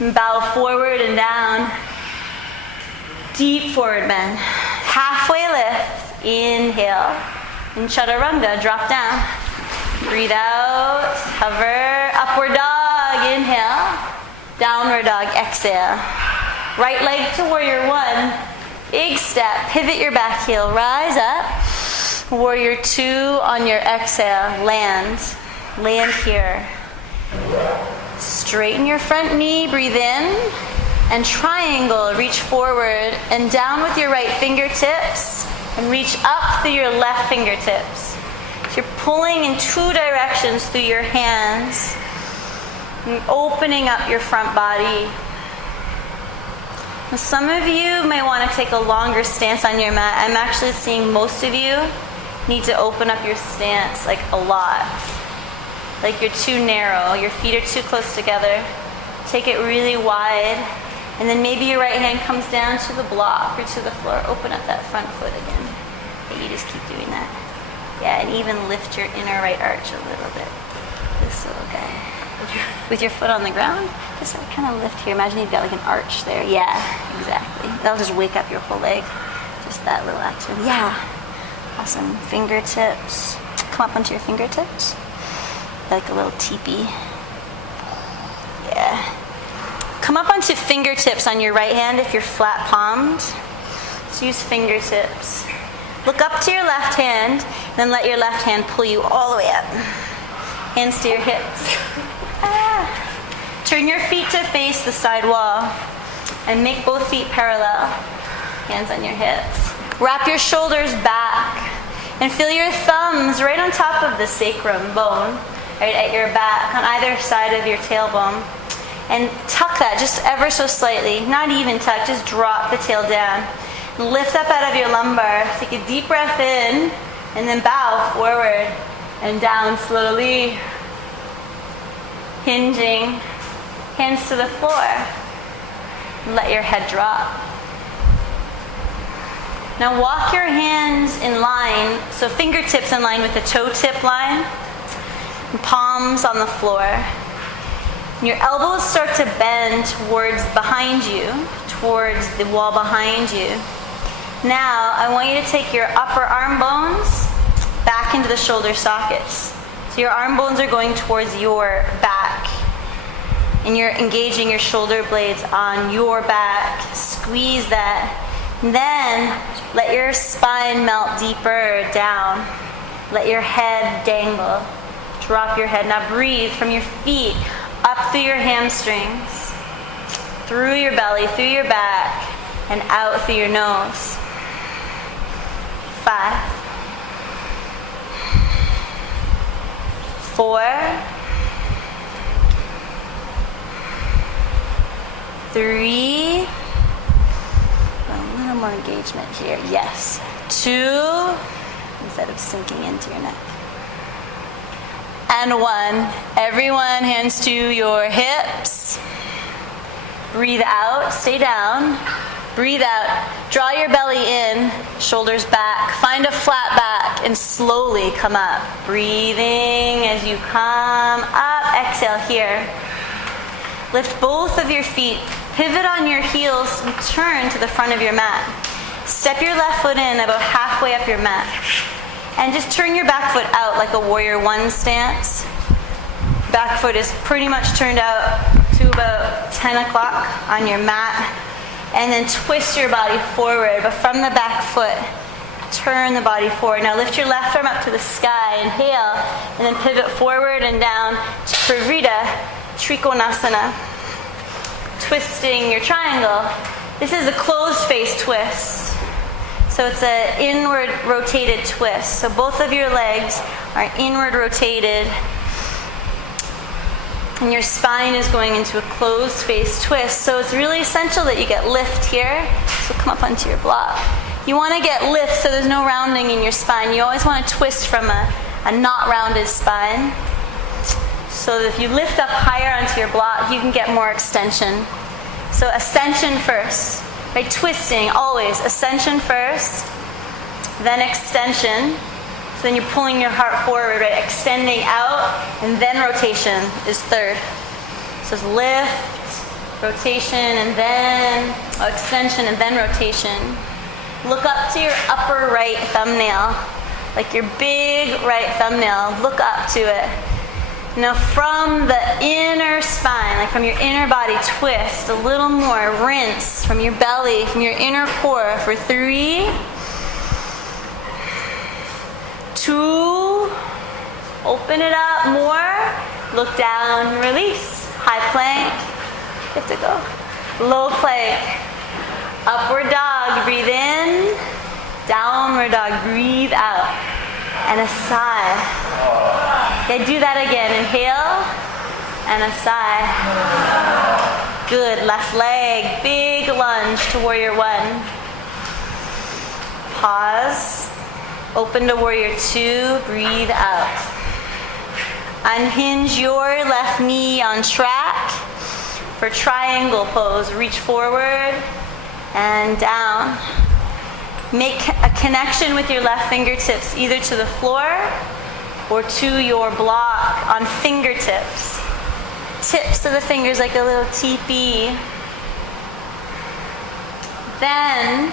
And bow forward and down. Deep forward bend. Halfway lift. Inhale. And chaturanga. Drop down. Breathe out. Hover. Upward dog. Inhale. Downward dog. Exhale. Right leg to warrior one. Big step. Pivot your back heel. Rise up. Warrior two on your exhale. Land. Land here. Straighten your front knee. Breathe in. And triangle. Reach forward and down with your right fingertips. And reach up through your left fingertips. So you're pulling in two directions through your hands. And opening up your front body. Some of you may want to take a longer stance on your mat. I'm actually seeing most of you need to open up your stance like a lot. Like you're too narrow. Your feet are too close together. Take it really wide. And then maybe your right hand comes down to the block or to the floor. Open up that front foot again. Okay, you just keep doing that. Yeah, and even lift your inner right arch a little bit. This little guy. With your foot on the ground, just kind of lift here. Imagine you've got like an arch there. Yeah, exactly. That'll just wake up your whole leg. Just that little action. Yeah. Awesome. Fingertips. Come up onto your fingertips. Like a little teepee. Yeah. Come up onto fingertips on your right hand if you're flat palmed. So use fingertips. Look up to your left hand, then let your left hand pull you all the way up. Hands to your hips. Turn your feet to face the side wall and make both feet parallel. Hands on your hips. Wrap your shoulders back and feel your thumbs right on top of the sacrum bone, right at your back on either side of your tailbone. And tuck that just ever so slightly. Not even tuck, just drop the tail down. And lift up out of your lumbar. Take a deep breath in and then bow forward and down slowly. Hinging. Hands to the floor. Let your head drop. Now walk your hands in line, so fingertips in line with the toe tip line, and palms on the floor. And your elbows start to bend towards behind you, towards the wall behind you. Now I want you to take your upper arm bones back into the shoulder sockets. So your arm bones are going towards your back. And you're engaging your shoulder blades on your back. Squeeze that. And then let your spine melt deeper down. Let your head dangle. Drop your head. Now breathe from your feet up through your hamstrings. through your belly, through your back, and out through your nose. 5, 4, 3, a little more engagement here, yes. 2, instead of sinking into your neck. And 1. Everyone, hands to your hips. Breathe out, stay down. Breathe out. Draw your belly in, shoulders back. Find a flat back and slowly come up. Breathing as you come up. Exhale here. Lift both of your feet. Pivot on your heels and turn to the front of your mat. Step your left foot in about halfway up your mat. And just turn your back foot out like a warrior 1 stance. Back foot is pretty much turned out to about 10 o'clock on your mat. And then twist your body forward. But from the back foot, turn the body forward. Now lift your left arm up to the sky. Inhale. And then pivot forward and down to Pravrita Trikonasana. Twisting your triangle. This is a closed face twist. So it's an inward rotated twist. So both of your legs are inward rotated. And your spine is going into a closed face twist. So it's really essential that you get lift here. So come up onto your block. You want to get lift so there's no rounding in your spine. You always want to twist from a not rounded spine. So that if you lift up higher onto your block, you can get more extension. So ascension first. By twisting, always ascension first, then extension. So then you're pulling your heart forward, right? Extending out, and then rotation is third. So it's lift, rotation, and then extension, and then rotation. Look up to your upper right thumbnail, like your big right thumbnail. Look up to it. Now from the inner spine, like from your inner body, twist a little more. Rinse from your belly, from your inner core for 3, 2, open it up more. Look down, release. High plank, good to go. Low plank, upward dog, breathe in. Downward dog, breathe out. And a sigh. Okay, do that again. Inhale and a sigh. Good. Left leg, big lunge to warrior 1. Pause. Open to warrior 2. Breathe out. Unhinge your left knee on track for triangle pose. Reach forward and down. Make a connection with your left fingertips either to the floor or to your block on fingertips. Tips of the fingers like a little teepee. Then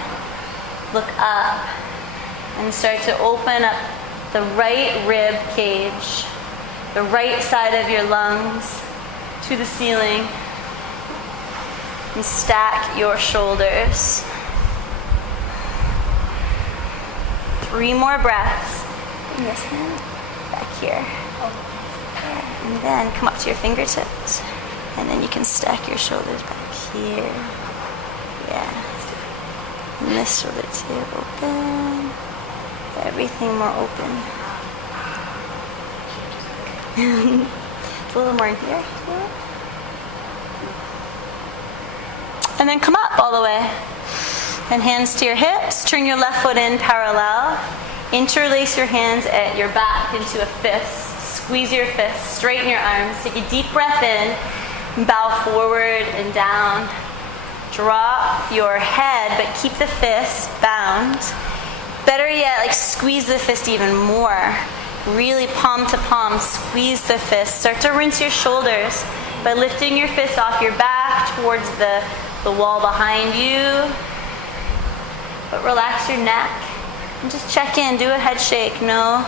look up and start to open up the right rib cage, the right side of your lungs to the ceiling, and stack your shoulders. 3 more breaths. In this hand, back here. And then come up to your fingertips. And then you can stack your shoulders back here. Yeah. And this shoulder too, open. Everything more open. A little more in here. And then come up all the way. And hands to your hips. Turn your left foot in parallel. Interlace your hands at your back into a fist. Squeeze your fist. Straighten your arms. Take a deep breath in. Bow forward and down. Drop your head, but keep the fist bound. Better yet, like squeeze the fist even more. Really palm to palm. Squeeze the fist. Start to rinse your shoulders by lifting your fist off your back towards the wall behind you. But relax your neck and just check in. Do a head shake. No.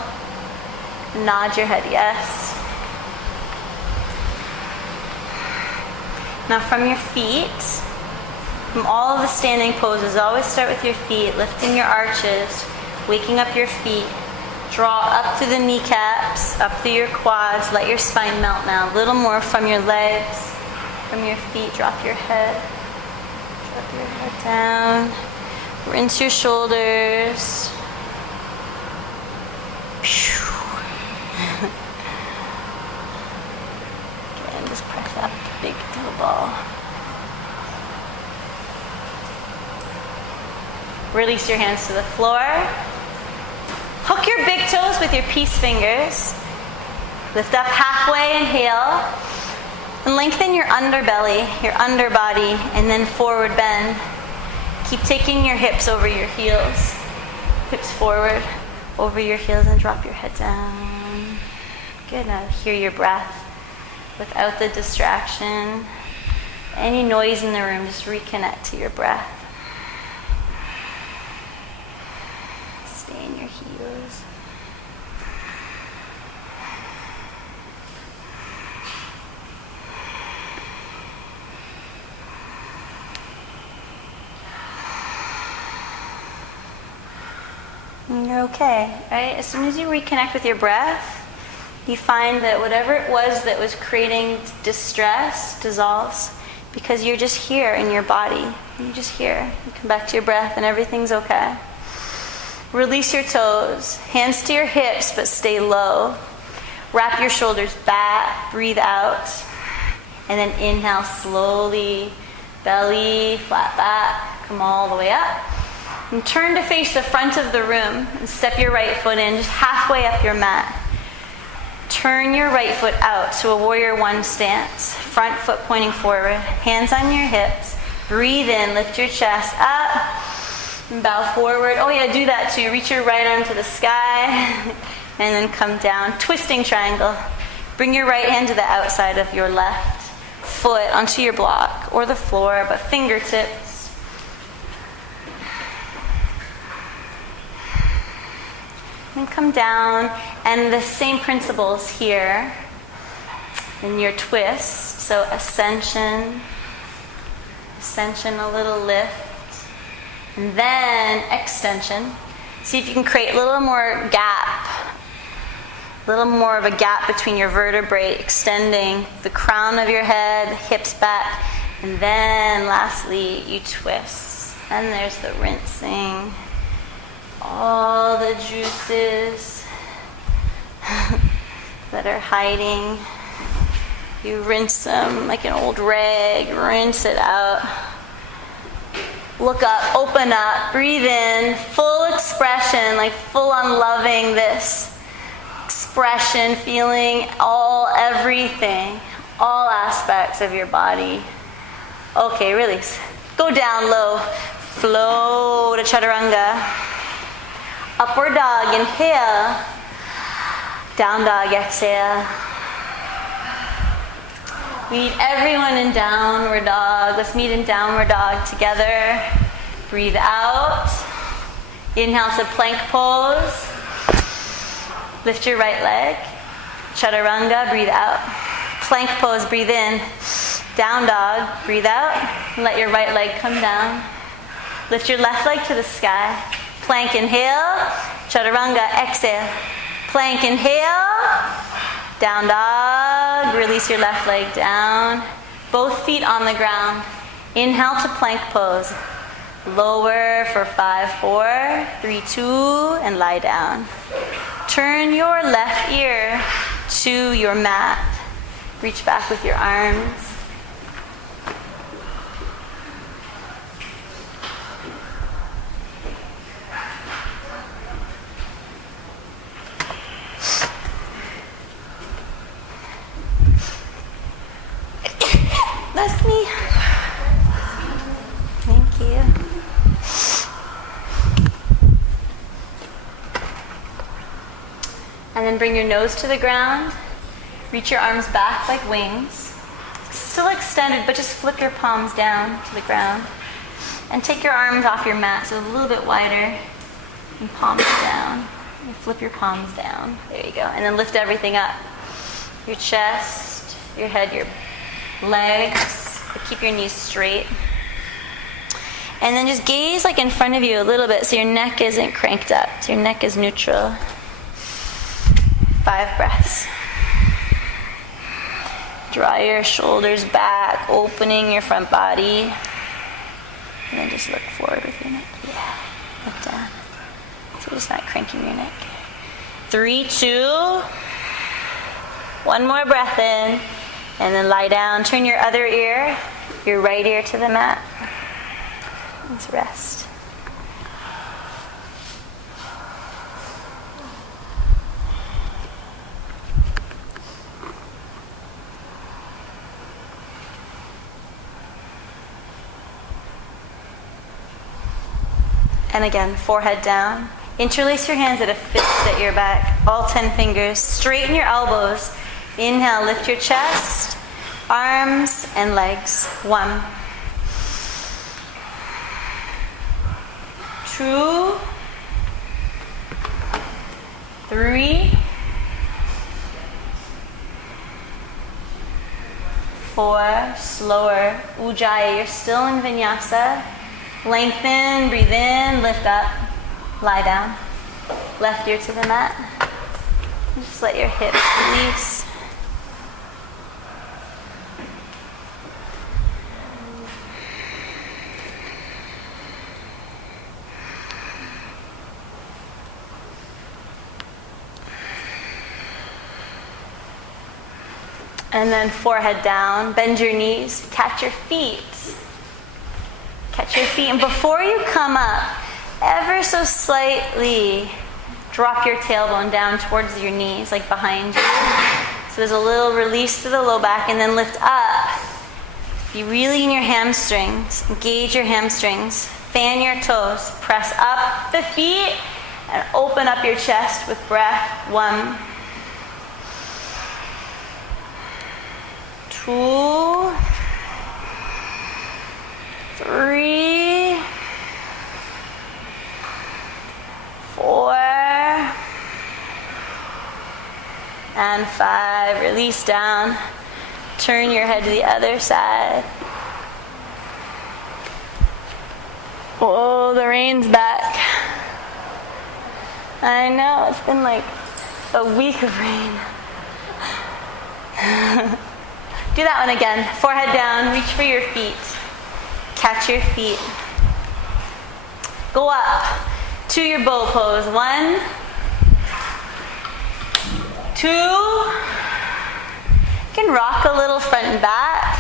Nod your head. Yes. Now from your feet, from all of the standing poses, always start with your feet, lifting your arches, waking up your feet. Draw up through the kneecaps, up through your quads. Let your spine melt now. A little more from your legs, from your feet. Drop your head. Drop your head down. Rinse your shoulders. Again, just press up big toe ball. Release your hands to the floor. Hook your big toes with your peace fingers. Lift up halfway, inhale. And lengthen your underbelly, your underbody, and then forward bend. Keep taking your hips over your heels. Hips forward, over your heels, and drop your head down. Good, now hear your breath without the distraction. Any noise in the room, just reconnect to your breath. Stay in your heels. And you're okay, right? As soon as you reconnect with your breath, you find that whatever it was that was creating distress dissolves because you're just here in your body. You're just here. You come back to your breath and everything's okay. Release your toes. Hands to your hips, but stay low. Wrap your shoulders back. Breathe out. And then inhale slowly. Belly, flat back. Come all the way up. And turn to face the front of the room and step your right foot in, just halfway up your mat. Turn your right foot out to a warrior one stance. Front foot pointing forward. Hands on your hips. Breathe in, lift your chest up. And bow forward. Oh yeah, do that too. Reach your right arm to the sky. And then come down. Twisting triangle. Bring your right hand to the outside of your left foot onto your block or the floor, but fingertips. And come down, and the same principles here in your twist. So ascension, a little lift, and then extension. See if you can create a little more gap, a little more of a gap between your vertebrae, extending the crown of your head, hips back, and then lastly you twist. And there's the rinsing. All the juices that are hiding, you rinse them like an old rag, rinse it out. Look up, open up, breathe in, full expression, like full on loving this expression, feeling everything, all aspects of your body. Okay, release. Go down low, flow to chaturanga. Upward dog, inhale. Down dog, exhale. Meet everyone in downward dog. Let's meet in downward dog together. Breathe out. Inhale to plank pose. Lift your right leg. Chaturanga, breathe out. Plank pose, breathe in. Down dog, breathe out. And let your right leg come down. Lift your left leg to the sky. Plank, inhale. Chaturanga, exhale. Plank, inhale. Down dog. Release your left leg down. Both feet on the ground. Inhale to plank pose. Lower for 5, 4, 3, 2, and lie down. Turn your left ear to your mat. Reach back with your arms. That's me. Thank you. And then bring your nose to the ground. Reach your arms back like wings. Still extended, but just flip your palms down to the ground. And take your arms off your mat, so a little bit wider. And palms down. And flip your palms down. There you go. And then lift everything up. Your chest, your head, your legs, but keep your knees straight. And then just gaze like in front of you a little bit so your neck isn't cranked up. So your neck is neutral. 5 breaths. Draw your shoulders back, opening your front body. And then just look forward with your neck. Yeah. Look down. So just not cranking your neck. 3, 2. One more breath in. And then lie down. Turn your other ear, your right ear to the mat. Let's rest. And again, forehead down. Interlace your hands at a fist at your back. All 10 fingers. Straighten your elbows. Inhale, lift your chest, arms, and legs. 1. 2. 3. 4. Slower. Ujjayi. You're still in vinyasa. Lengthen, breathe in, lift up, lie down. Left ear to the mat. Just let your hips release. And then forehead down, bend your knees, catch your feet. Catch your feet, and before you come up, ever so slightly drop your tailbone down towards your knees, like behind you. So there's a little release to the low back, and then lift up. Be really in your hamstrings. Engage your hamstrings. Fan your toes. Press up the feet, and open up your chest with breath. 1. 2. 3. 4. And 5. Release down. Turn your head to the other side. Oh, the rain's back. I know, it's been like a week of rain. Do that one again. Forehead down, reach for your feet. Catch your feet. Go up to your bow pose. 1, 2. You can rock a little front and back.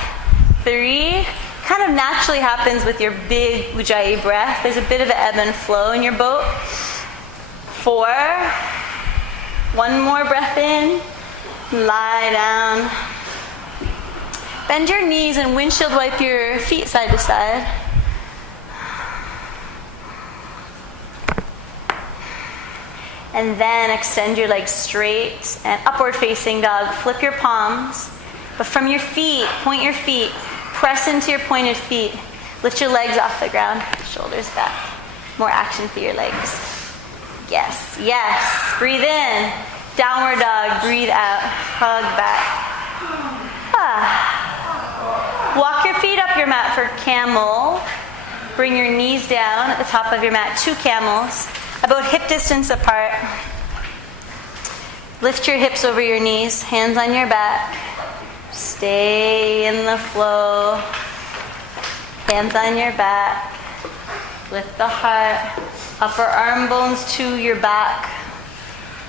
3. Kind of naturally happens with your big Ujjayi breath. There's a bit of an ebb and flow in your boat. 4. One more breath in. Lie down. Bend your knees and windshield wipe your feet side to side. And then extend your legs straight and upward facing dog. Flip your palms. But from your feet, point your feet. Press into your pointed feet. Lift your legs off the ground. Shoulders back. More action for your legs. Yes, yes. Breathe in. Downward dog. Breathe out. Hug back. Walk your feet up your mat for camel. Bring your knees down at the top of your mat. 2 camels. About hip distance apart. Lift your hips over your knees. Hands on your back. Stay in the flow. Hands on your back. Lift the heart. Upper arm bones to your back.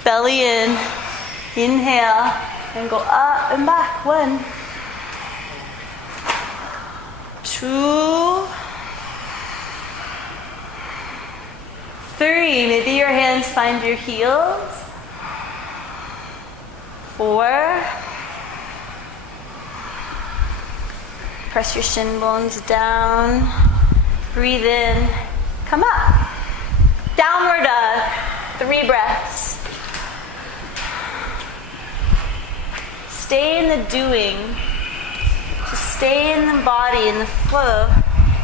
Belly in. Inhale. And go up and back. 1. 2. 3. Maybe your hands find your heels. 4. Press your shin bones down. Breathe in. Come up. Downward dog. 3 breaths. Stay in the doing. Just stay in the body, in the flow.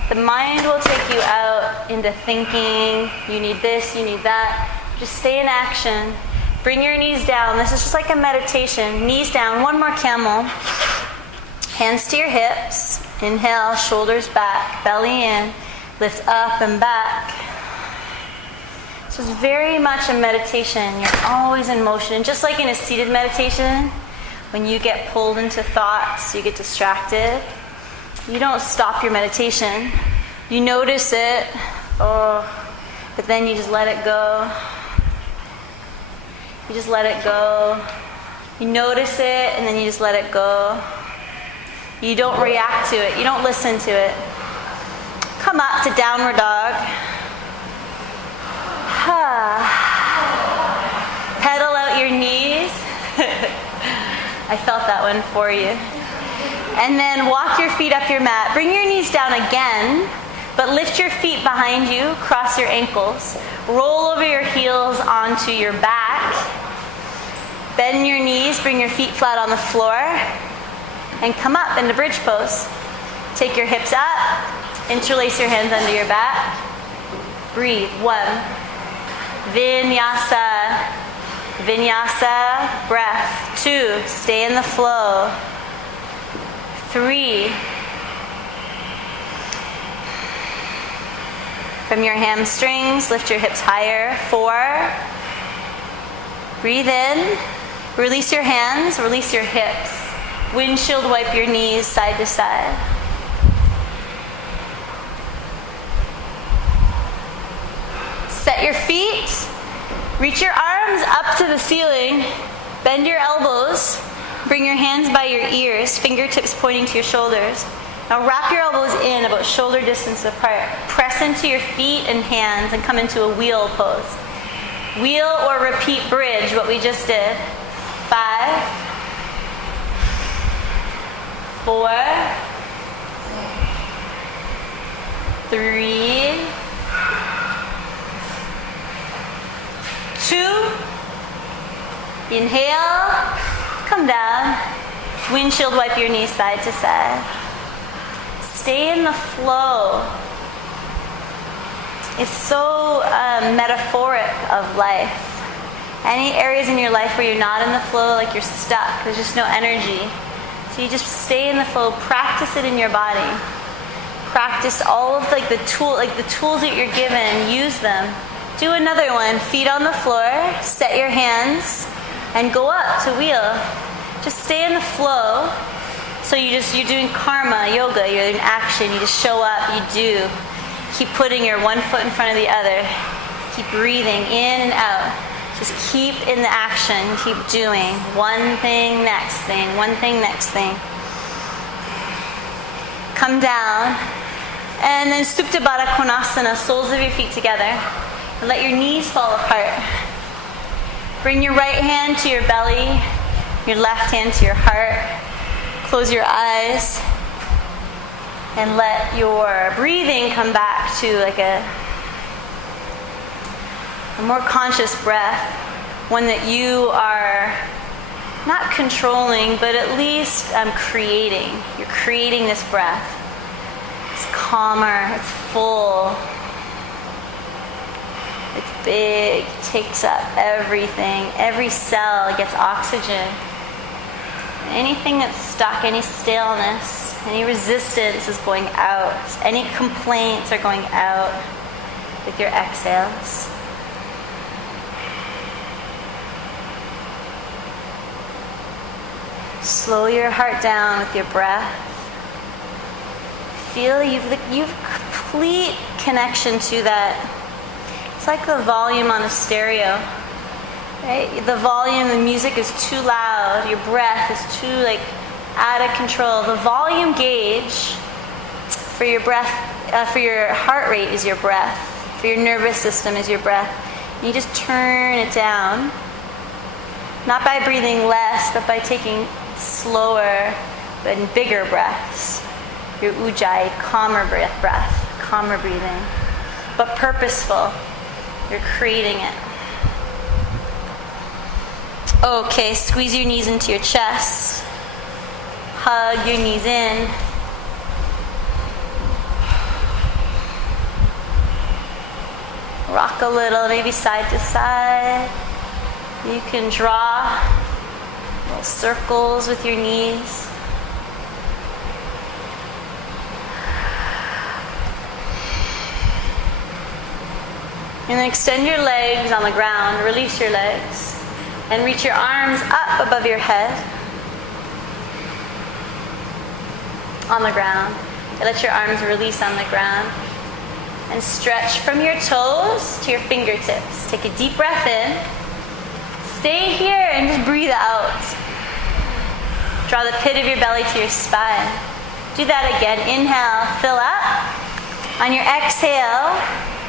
The mind will take you out into thinking, you need this, you need that. Just stay in action. Bring your knees down. This is just like a meditation. Knees down. 1 more camel. Hands to your hips. Inhale, shoulders back, belly in. Lift up and back. So it's very much a meditation. You're always in motion. Just like in a seated meditation, when you get pulled into thoughts, you get distracted. You don't stop your meditation. You notice it, but then you just let it go. You just let it go. You notice it, and then you just let it go. You don't react to it. You don't listen to it. Come up to downward dog. Pedal out your knees. I felt that one for you. And then walk your feet up your mat. Bring your knees down again, but lift your feet behind you. Cross your ankles. Roll over your heels onto your back. Bend your knees. Bring your feet flat on the floor. And come up into bridge pose. Take your hips up. Interlace your hands under your back. Breathe. 1. Vinyasa. Vinyasa. Breath. 2. Stay in the flow. 3. From your hamstrings, lift your hips higher. 4. Breathe in. Release your hands. Release your hips. Windshield wipe your knees side to side. Set your feet. Reach your arms up to the ceiling. Bend your elbows. Bring your hands by your ears, fingertips pointing to your shoulders. Now wrap your elbows in about shoulder distance apart. Press into your feet and hands and come into a wheel pose. Wheel or repeat bridge, what we just did. 5. 4, 3, 2, inhale, come down, windshield wipe your knees side to side. Stay in the flow. It's so metaphoric of life. Any areas in your life where you're not in the flow, like you're stuck, there's just no energy. So you just stay in the flow, practice it in your body. Practice all of the tools that you're given, use them. Do another one, feet on the floor, set your hands, and go up to wheel. Just stay in the flow. So you're doing karma, yoga, you're in action, you just show up, you do. Keep putting your one foot in front of the other. Keep breathing in and out. Just keep in the action, keep doing. One thing, next thing, one thing, next thing. Come down. And then Supta Baddha Konasana, soles of your feet together. And let your knees fall apart. Bring your right hand to your belly, your left hand to your heart. Close your eyes. And let your breathing come back to like a more conscious breath, one that you are not controlling, but at least creating. You're creating this breath. It's calmer, it's full, it's big, it takes up everything. Every cell gets oxygen. Anything that's stuck, any staleness, any resistance is going out. Any complaints are going out with your exhales. Slow your heart down with your breath. Feel you've complete connection to that. It's like the volume on a stereo. Right? The volume, the music is too loud. Your breath is too out of control. The volume gauge for your breath, for your heart rate is your breath. For your nervous system is your breath. And you just turn it down. Not by breathing less, but by taking slower but bigger breaths. Your Ujjayi, calmer breath, calmer breathing, but purposeful. You're creating it. Okay, squeeze your knees into your chest. Hug your knees in. Rock a little, maybe side to side. You can draw little circles with your knees. And then extend your legs on the ground. Release your legs. And reach your arms up above your head. On the ground. And let your arms release on the ground. And stretch from your toes to your fingertips. Take a deep breath in. Stay here and just breathe out. Draw the pit of your belly to your spine. Do that again. Inhale, fill up. On your exhale,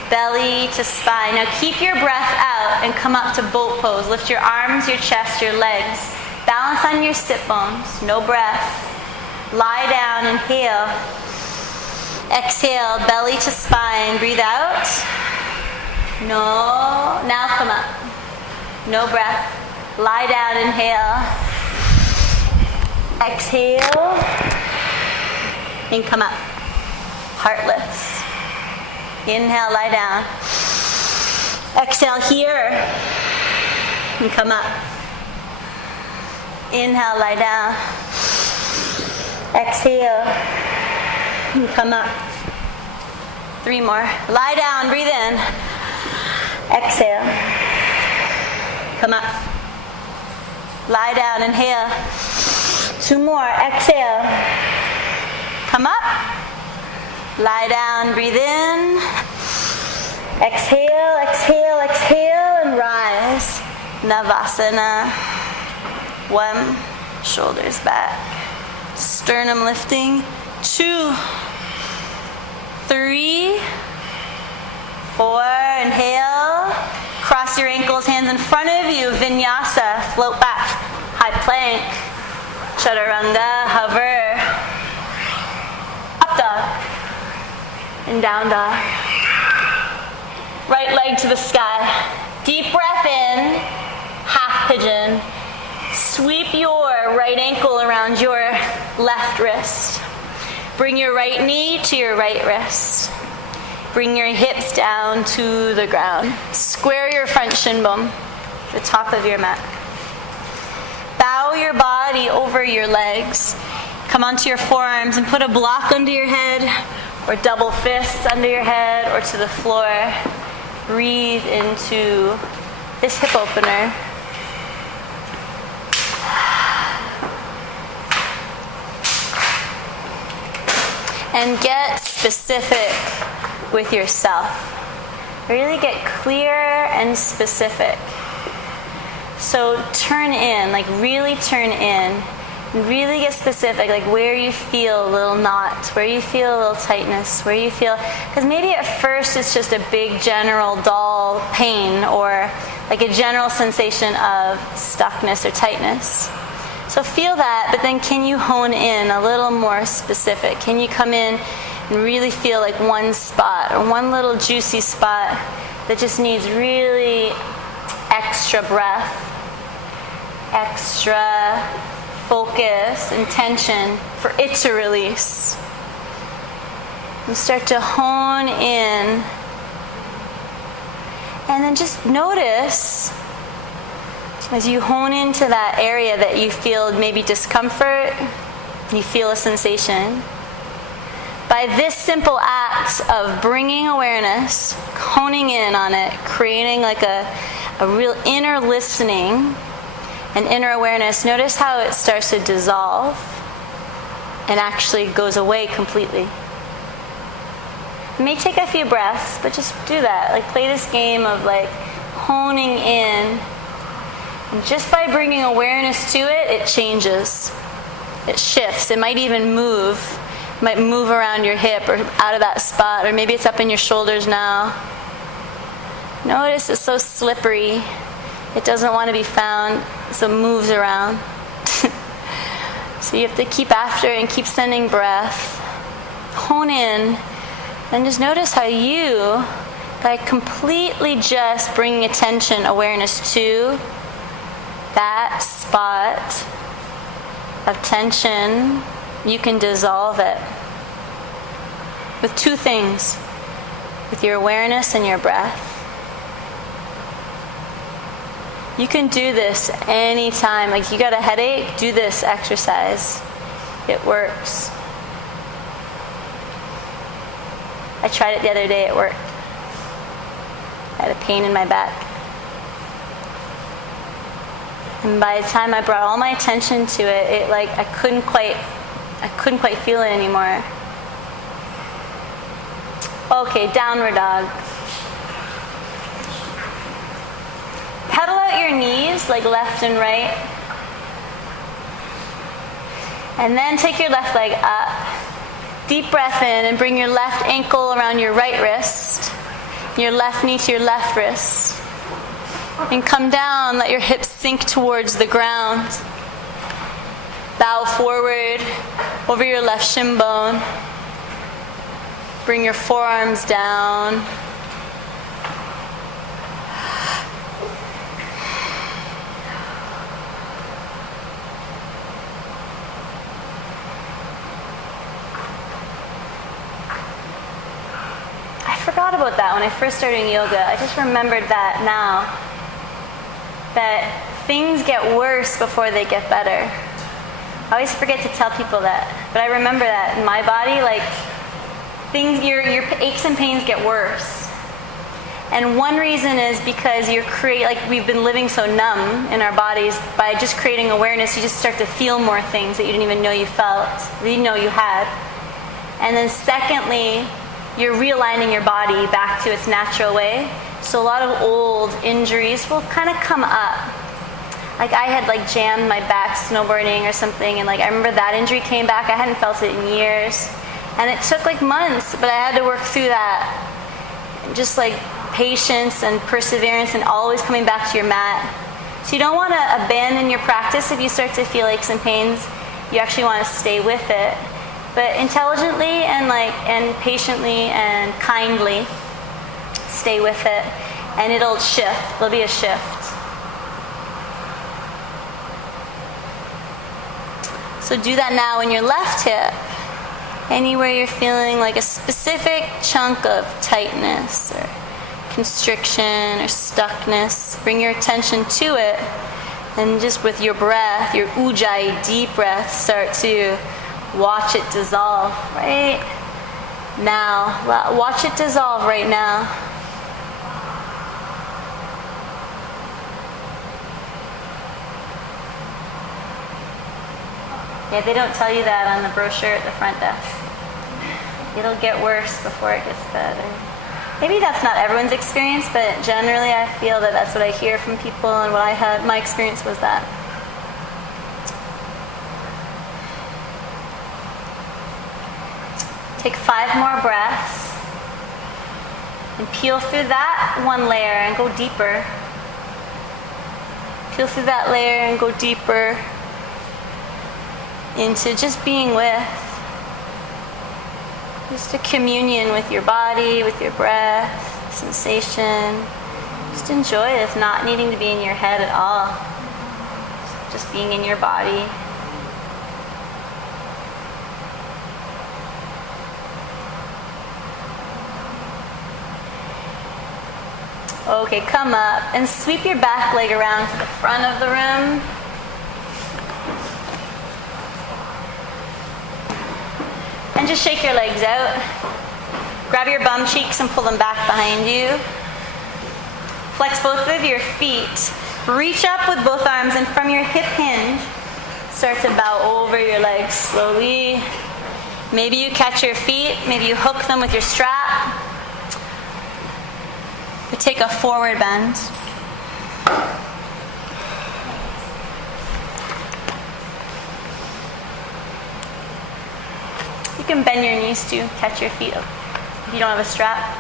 belly to spine. Now keep your breath out and come up to boat pose. Lift your arms, your chest, your legs. Balance on your sit bones. No breath. Lie down, inhale. Exhale, belly to spine. Breathe out. No. Now come up. No breath. Lie down, inhale. Exhale. And come up. Heart lifts. Inhale, lie down. Exhale here. And come up. Inhale, lie down. Exhale. And come up. 3 more. Lie down, breathe in. Exhale. Come up. Lie down, inhale. 2 more. Exhale. Come up. Lie down, breathe in. Exhale, exhale, exhale, and rise. Savasana. 1. Shoulders back. Sternum lifting. 2. 3. 4. Inhale. Cross your ankles, hands in front of you. Vinyasa. Float back. High plank. Chaturanga. Hover. Up dog. And down dog. Right leg to the sky. Deep breath in. Half pigeon. Sweep your right ankle around your left wrist. Bring your right knee to your right wrist. Bring your hips down to the ground. Square your front shin bone, the top of your mat. Bow your body over your legs. Come onto your forearms and put a block under your head, or double fists under your head, or to the floor. Breathe into this hip opener. And get specific with yourself. Really get clear and specific. So turn in, like really turn in. And really get specific, like where you feel a little knot, where you feel a little tightness, where you feel, because maybe at first it's just a big general dull pain or like a general sensation of stuckness or tightness. So feel that, but then can you hone in a little more specific? Can you come in and really feel like one spot or one little juicy spot that just needs really extra breath, extra focus and tension for it to release? And start to hone in. And then just notice as you hone into that area that you feel maybe discomfort, you feel a sensation. By this simple act of bringing awareness, honing in on it, creating like a real inner listening and inner awareness, notice how it starts to dissolve and actually goes away completely. It may take a few breaths, but just do that. Like play this game of like honing in. And just by bringing awareness to it, it changes. It shifts. It might even move. It might move around your hip or out of that spot, or maybe it's up in your shoulders now. Notice it's so slippery. It doesn't want to be found, so it moves around. So you have to keep after it and keep sending breath. Hone in. And just notice how you, by completely just bringing attention, awareness to that spot of tension, you can dissolve it with 2 things, with your awareness and your breath. You can do this anytime. Like you got a headache, do this exercise. It works. I tried it the other day, it worked. I had a pain in my back. And by the time I brought all my attention to it, I couldn't quite feel it anymore. Okay, downward dog. Pedal out your knees, like left and right. And then take your left leg up. Deep breath in and bring your left ankle around your right wrist. Your left knee to your left wrist. And come down, let your hips sink towards the ground. Bow forward over your left shin bone. Bring your forearms down. I forgot about that when I first started doing yoga. I just remembered that now. That things get worse before they get better. I always forget to tell people that. But I remember that in my body, like, things, your aches and pains get worse. And one reason is because we've been living so numb in our bodies. By just creating awareness, you just start to feel more things that you didn't even know you felt, that you didn't know you had. And then secondly, you're realigning your body back to its natural way. So a lot of old injuries will kind of come up. Like I had jammed my back snowboarding or something, and I remember that injury came back. I hadn't felt it in years. And it took months, but I had to work through that. Just patience and perseverance and always coming back to your mat. So you don't want to abandon your practice if you start to feel aches and pains. You actually want to stay with it. But intelligently and patiently and kindly stay with it. And it'll shift. There'll be a shift. So do that now in your left hip. Anywhere you're feeling a specific chunk of tightness or constriction or stuckness, bring your attention to it. And just with your breath, your Ujjayi deep breath, start to watch it dissolve right now. Watch it dissolve right now. Yeah, they don't tell you that on the brochure at the front desk. It'll get worse before it gets better. Maybe that's not everyone's experience, but generally I feel that that's what I hear from people, and what I had, my experience was that. Take 5 more breaths and peel through that one layer and go deeper. Peel through that layer and go deeper into just being with. Just a communion with your body, with your breath, sensation. Just enjoy it. It's not needing to be in your head at all. Just being in your body. Okay, come up and sweep your back leg around to the front of the room. And just shake your legs out. Grab your bum cheeks and pull them back behind you. Flex both of your feet. Reach up with both arms, and from your hip hinge, start to bow over your legs slowly. Maybe you catch your feet, maybe you hook them with your strap. Or take a forward bend. You can bend your knees too, catch your feet if you don't have a strap.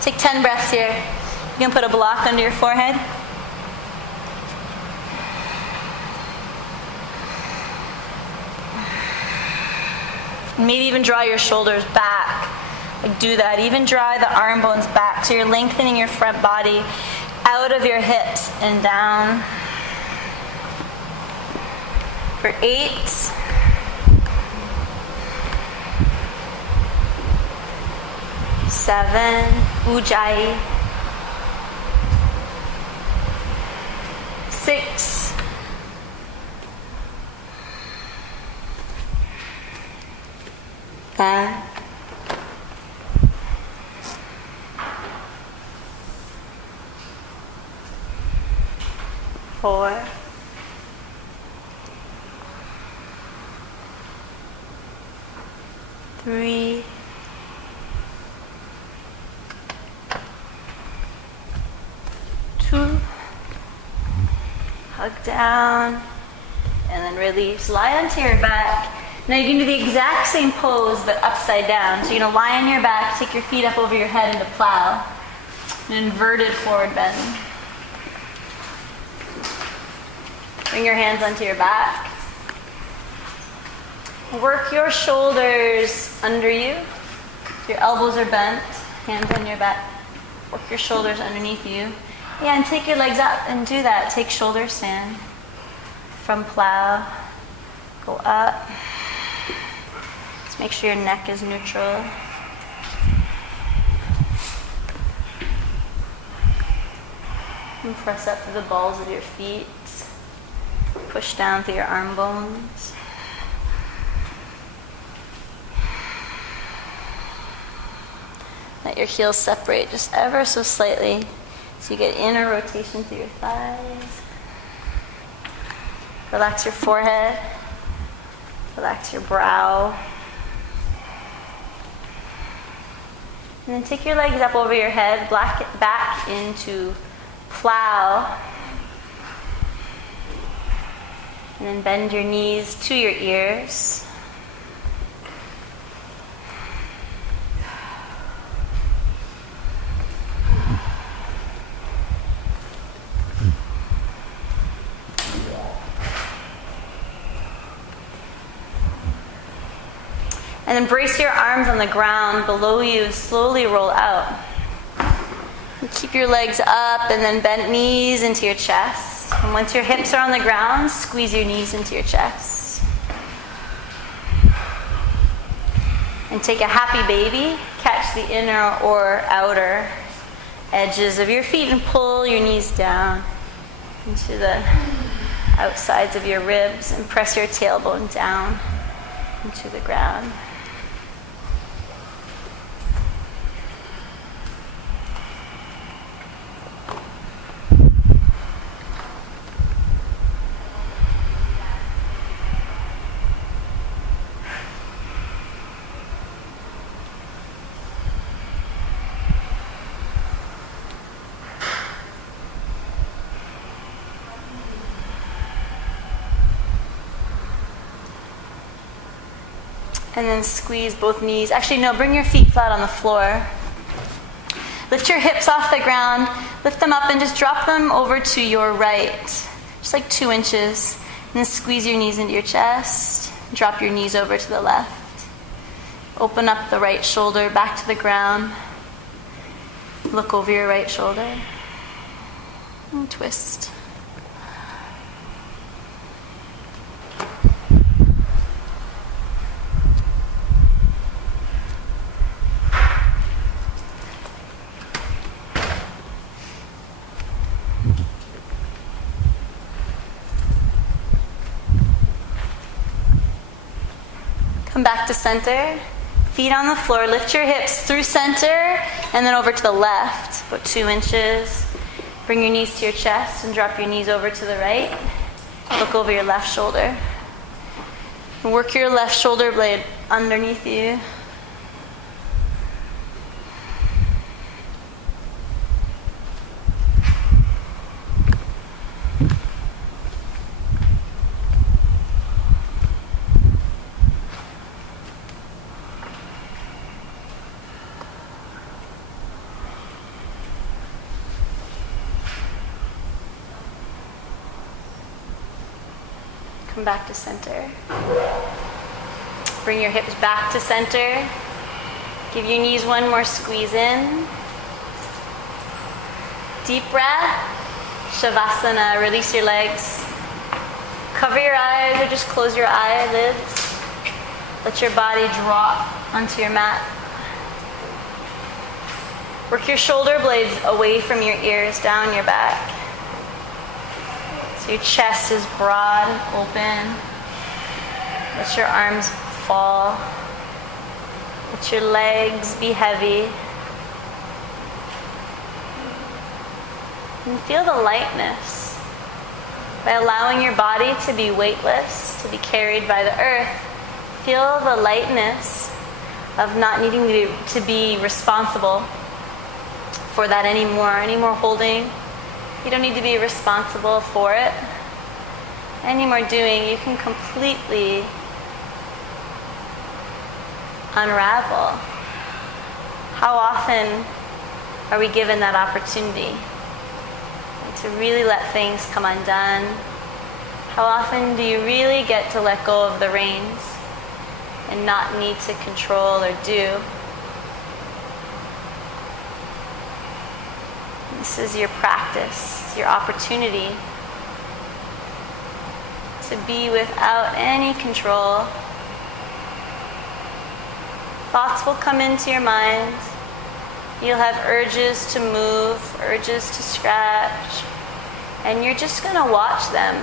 Take 10 breaths here. You can put a block under your forehead. Maybe even draw your shoulders back. Do that. Even draw the arm bones back. So you're lengthening your front body out of your hips and down. For 8. 7. Ujjayi. 6. 5. 4. 4, 3, 2, hug down, and then release. Lie onto your back. Now you can do the exact same pose, but upside down. So you're gonna lie on your back, take your feet up over your head into plow, an inverted forward bend. Bring your hands onto your back. Work your shoulders under you. Your elbows are bent, hands on your back. Work your shoulders underneath you. Yeah, and take your legs up and do that. Take shoulder stand. From plow, go up. Just make sure your neck is neutral. And press up through the balls of your feet. Push down through your arm bones. Let your heels separate just ever so slightly so you get inner rotation through your thighs. Relax your forehead. Relax your brow. And then take your legs up over your head, back into plow. And then bend your knees to your ears. And then brace your arms on the ground below you and slowly roll out. And keep your legs up and then bent knees into your chest. And once your hips are on the ground, squeeze your knees into your chest. And take a happy baby. Catch the inner or outer edges of your feet and pull your knees down into the outsides of your ribs and press your tailbone down into the ground. And then squeeze both knees. Actually, no, bring your feet flat on the floor. Lift your hips off the ground. Lift them up and just drop them over to your right. Just like 2 inches. And then squeeze your knees into your chest. Drop your knees over to the left. Open up the right shoulder back to the ground. Look over your right shoulder. And twist. Come back to center. Feet on the floor. Lift your hips through center and then over to the left. About 2 inches. Bring your knees to your chest and drop your knees over to the right. Look over your left shoulder. And work your left shoulder blade underneath you. Come back to center. Bring your hips back to center. Give your knees one more squeeze in. Deep breath. Savasana. Release your legs. Cover your eyes or just close your eyelids. Let your body drop onto your mat. Work your shoulder blades away from your ears, down your back. So your chest is broad, open. Let your arms fall. Let your legs be heavy. And feel the lightness By allowing your body to be weightless, to be carried by the earth, feel the lightness of not needing to be responsible for that anymore. Any more holding, you don't need to be responsible for it. Any more doing, you can completely unravel. How often are we given that opportunity to really let things come undone? How often do you really get to let go of the reins and not need to control or do? This is your practice, your opportunity to be without any control. Thoughts will come into your mind. You'll have urges to move, urges to scratch, and you're just going to watch them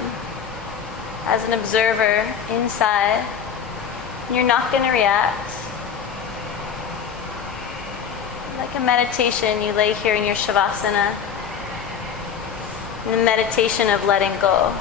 as an observer inside. You're not going to react. Like a meditation, you lay here in your Savasana, in the meditation of letting go.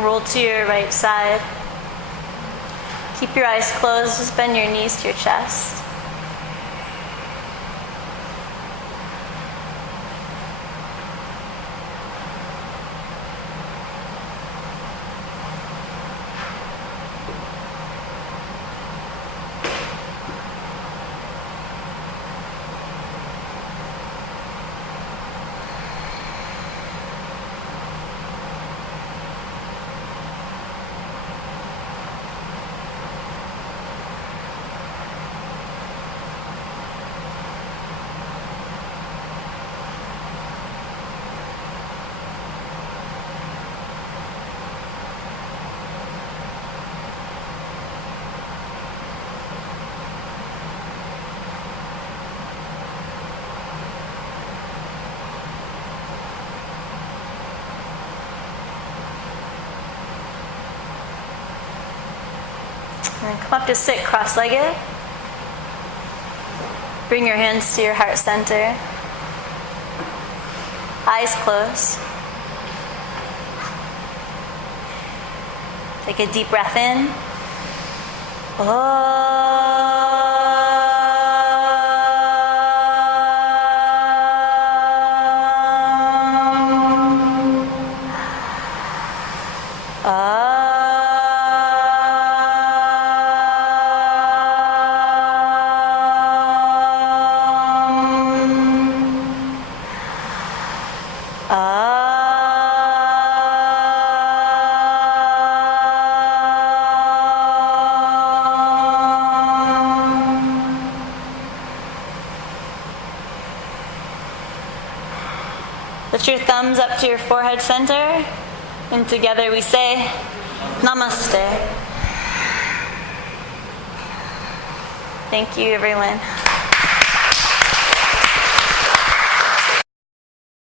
and roll to your right side. Keep your eyes closed, just bend your knees to your chest. And then come up to sit cross-legged. Bring your hands to your heart center. Eyes closed. Take a deep breath in. Lift your thumbs up to your forehead center, and together we say, Namaste. Thank you, everyone.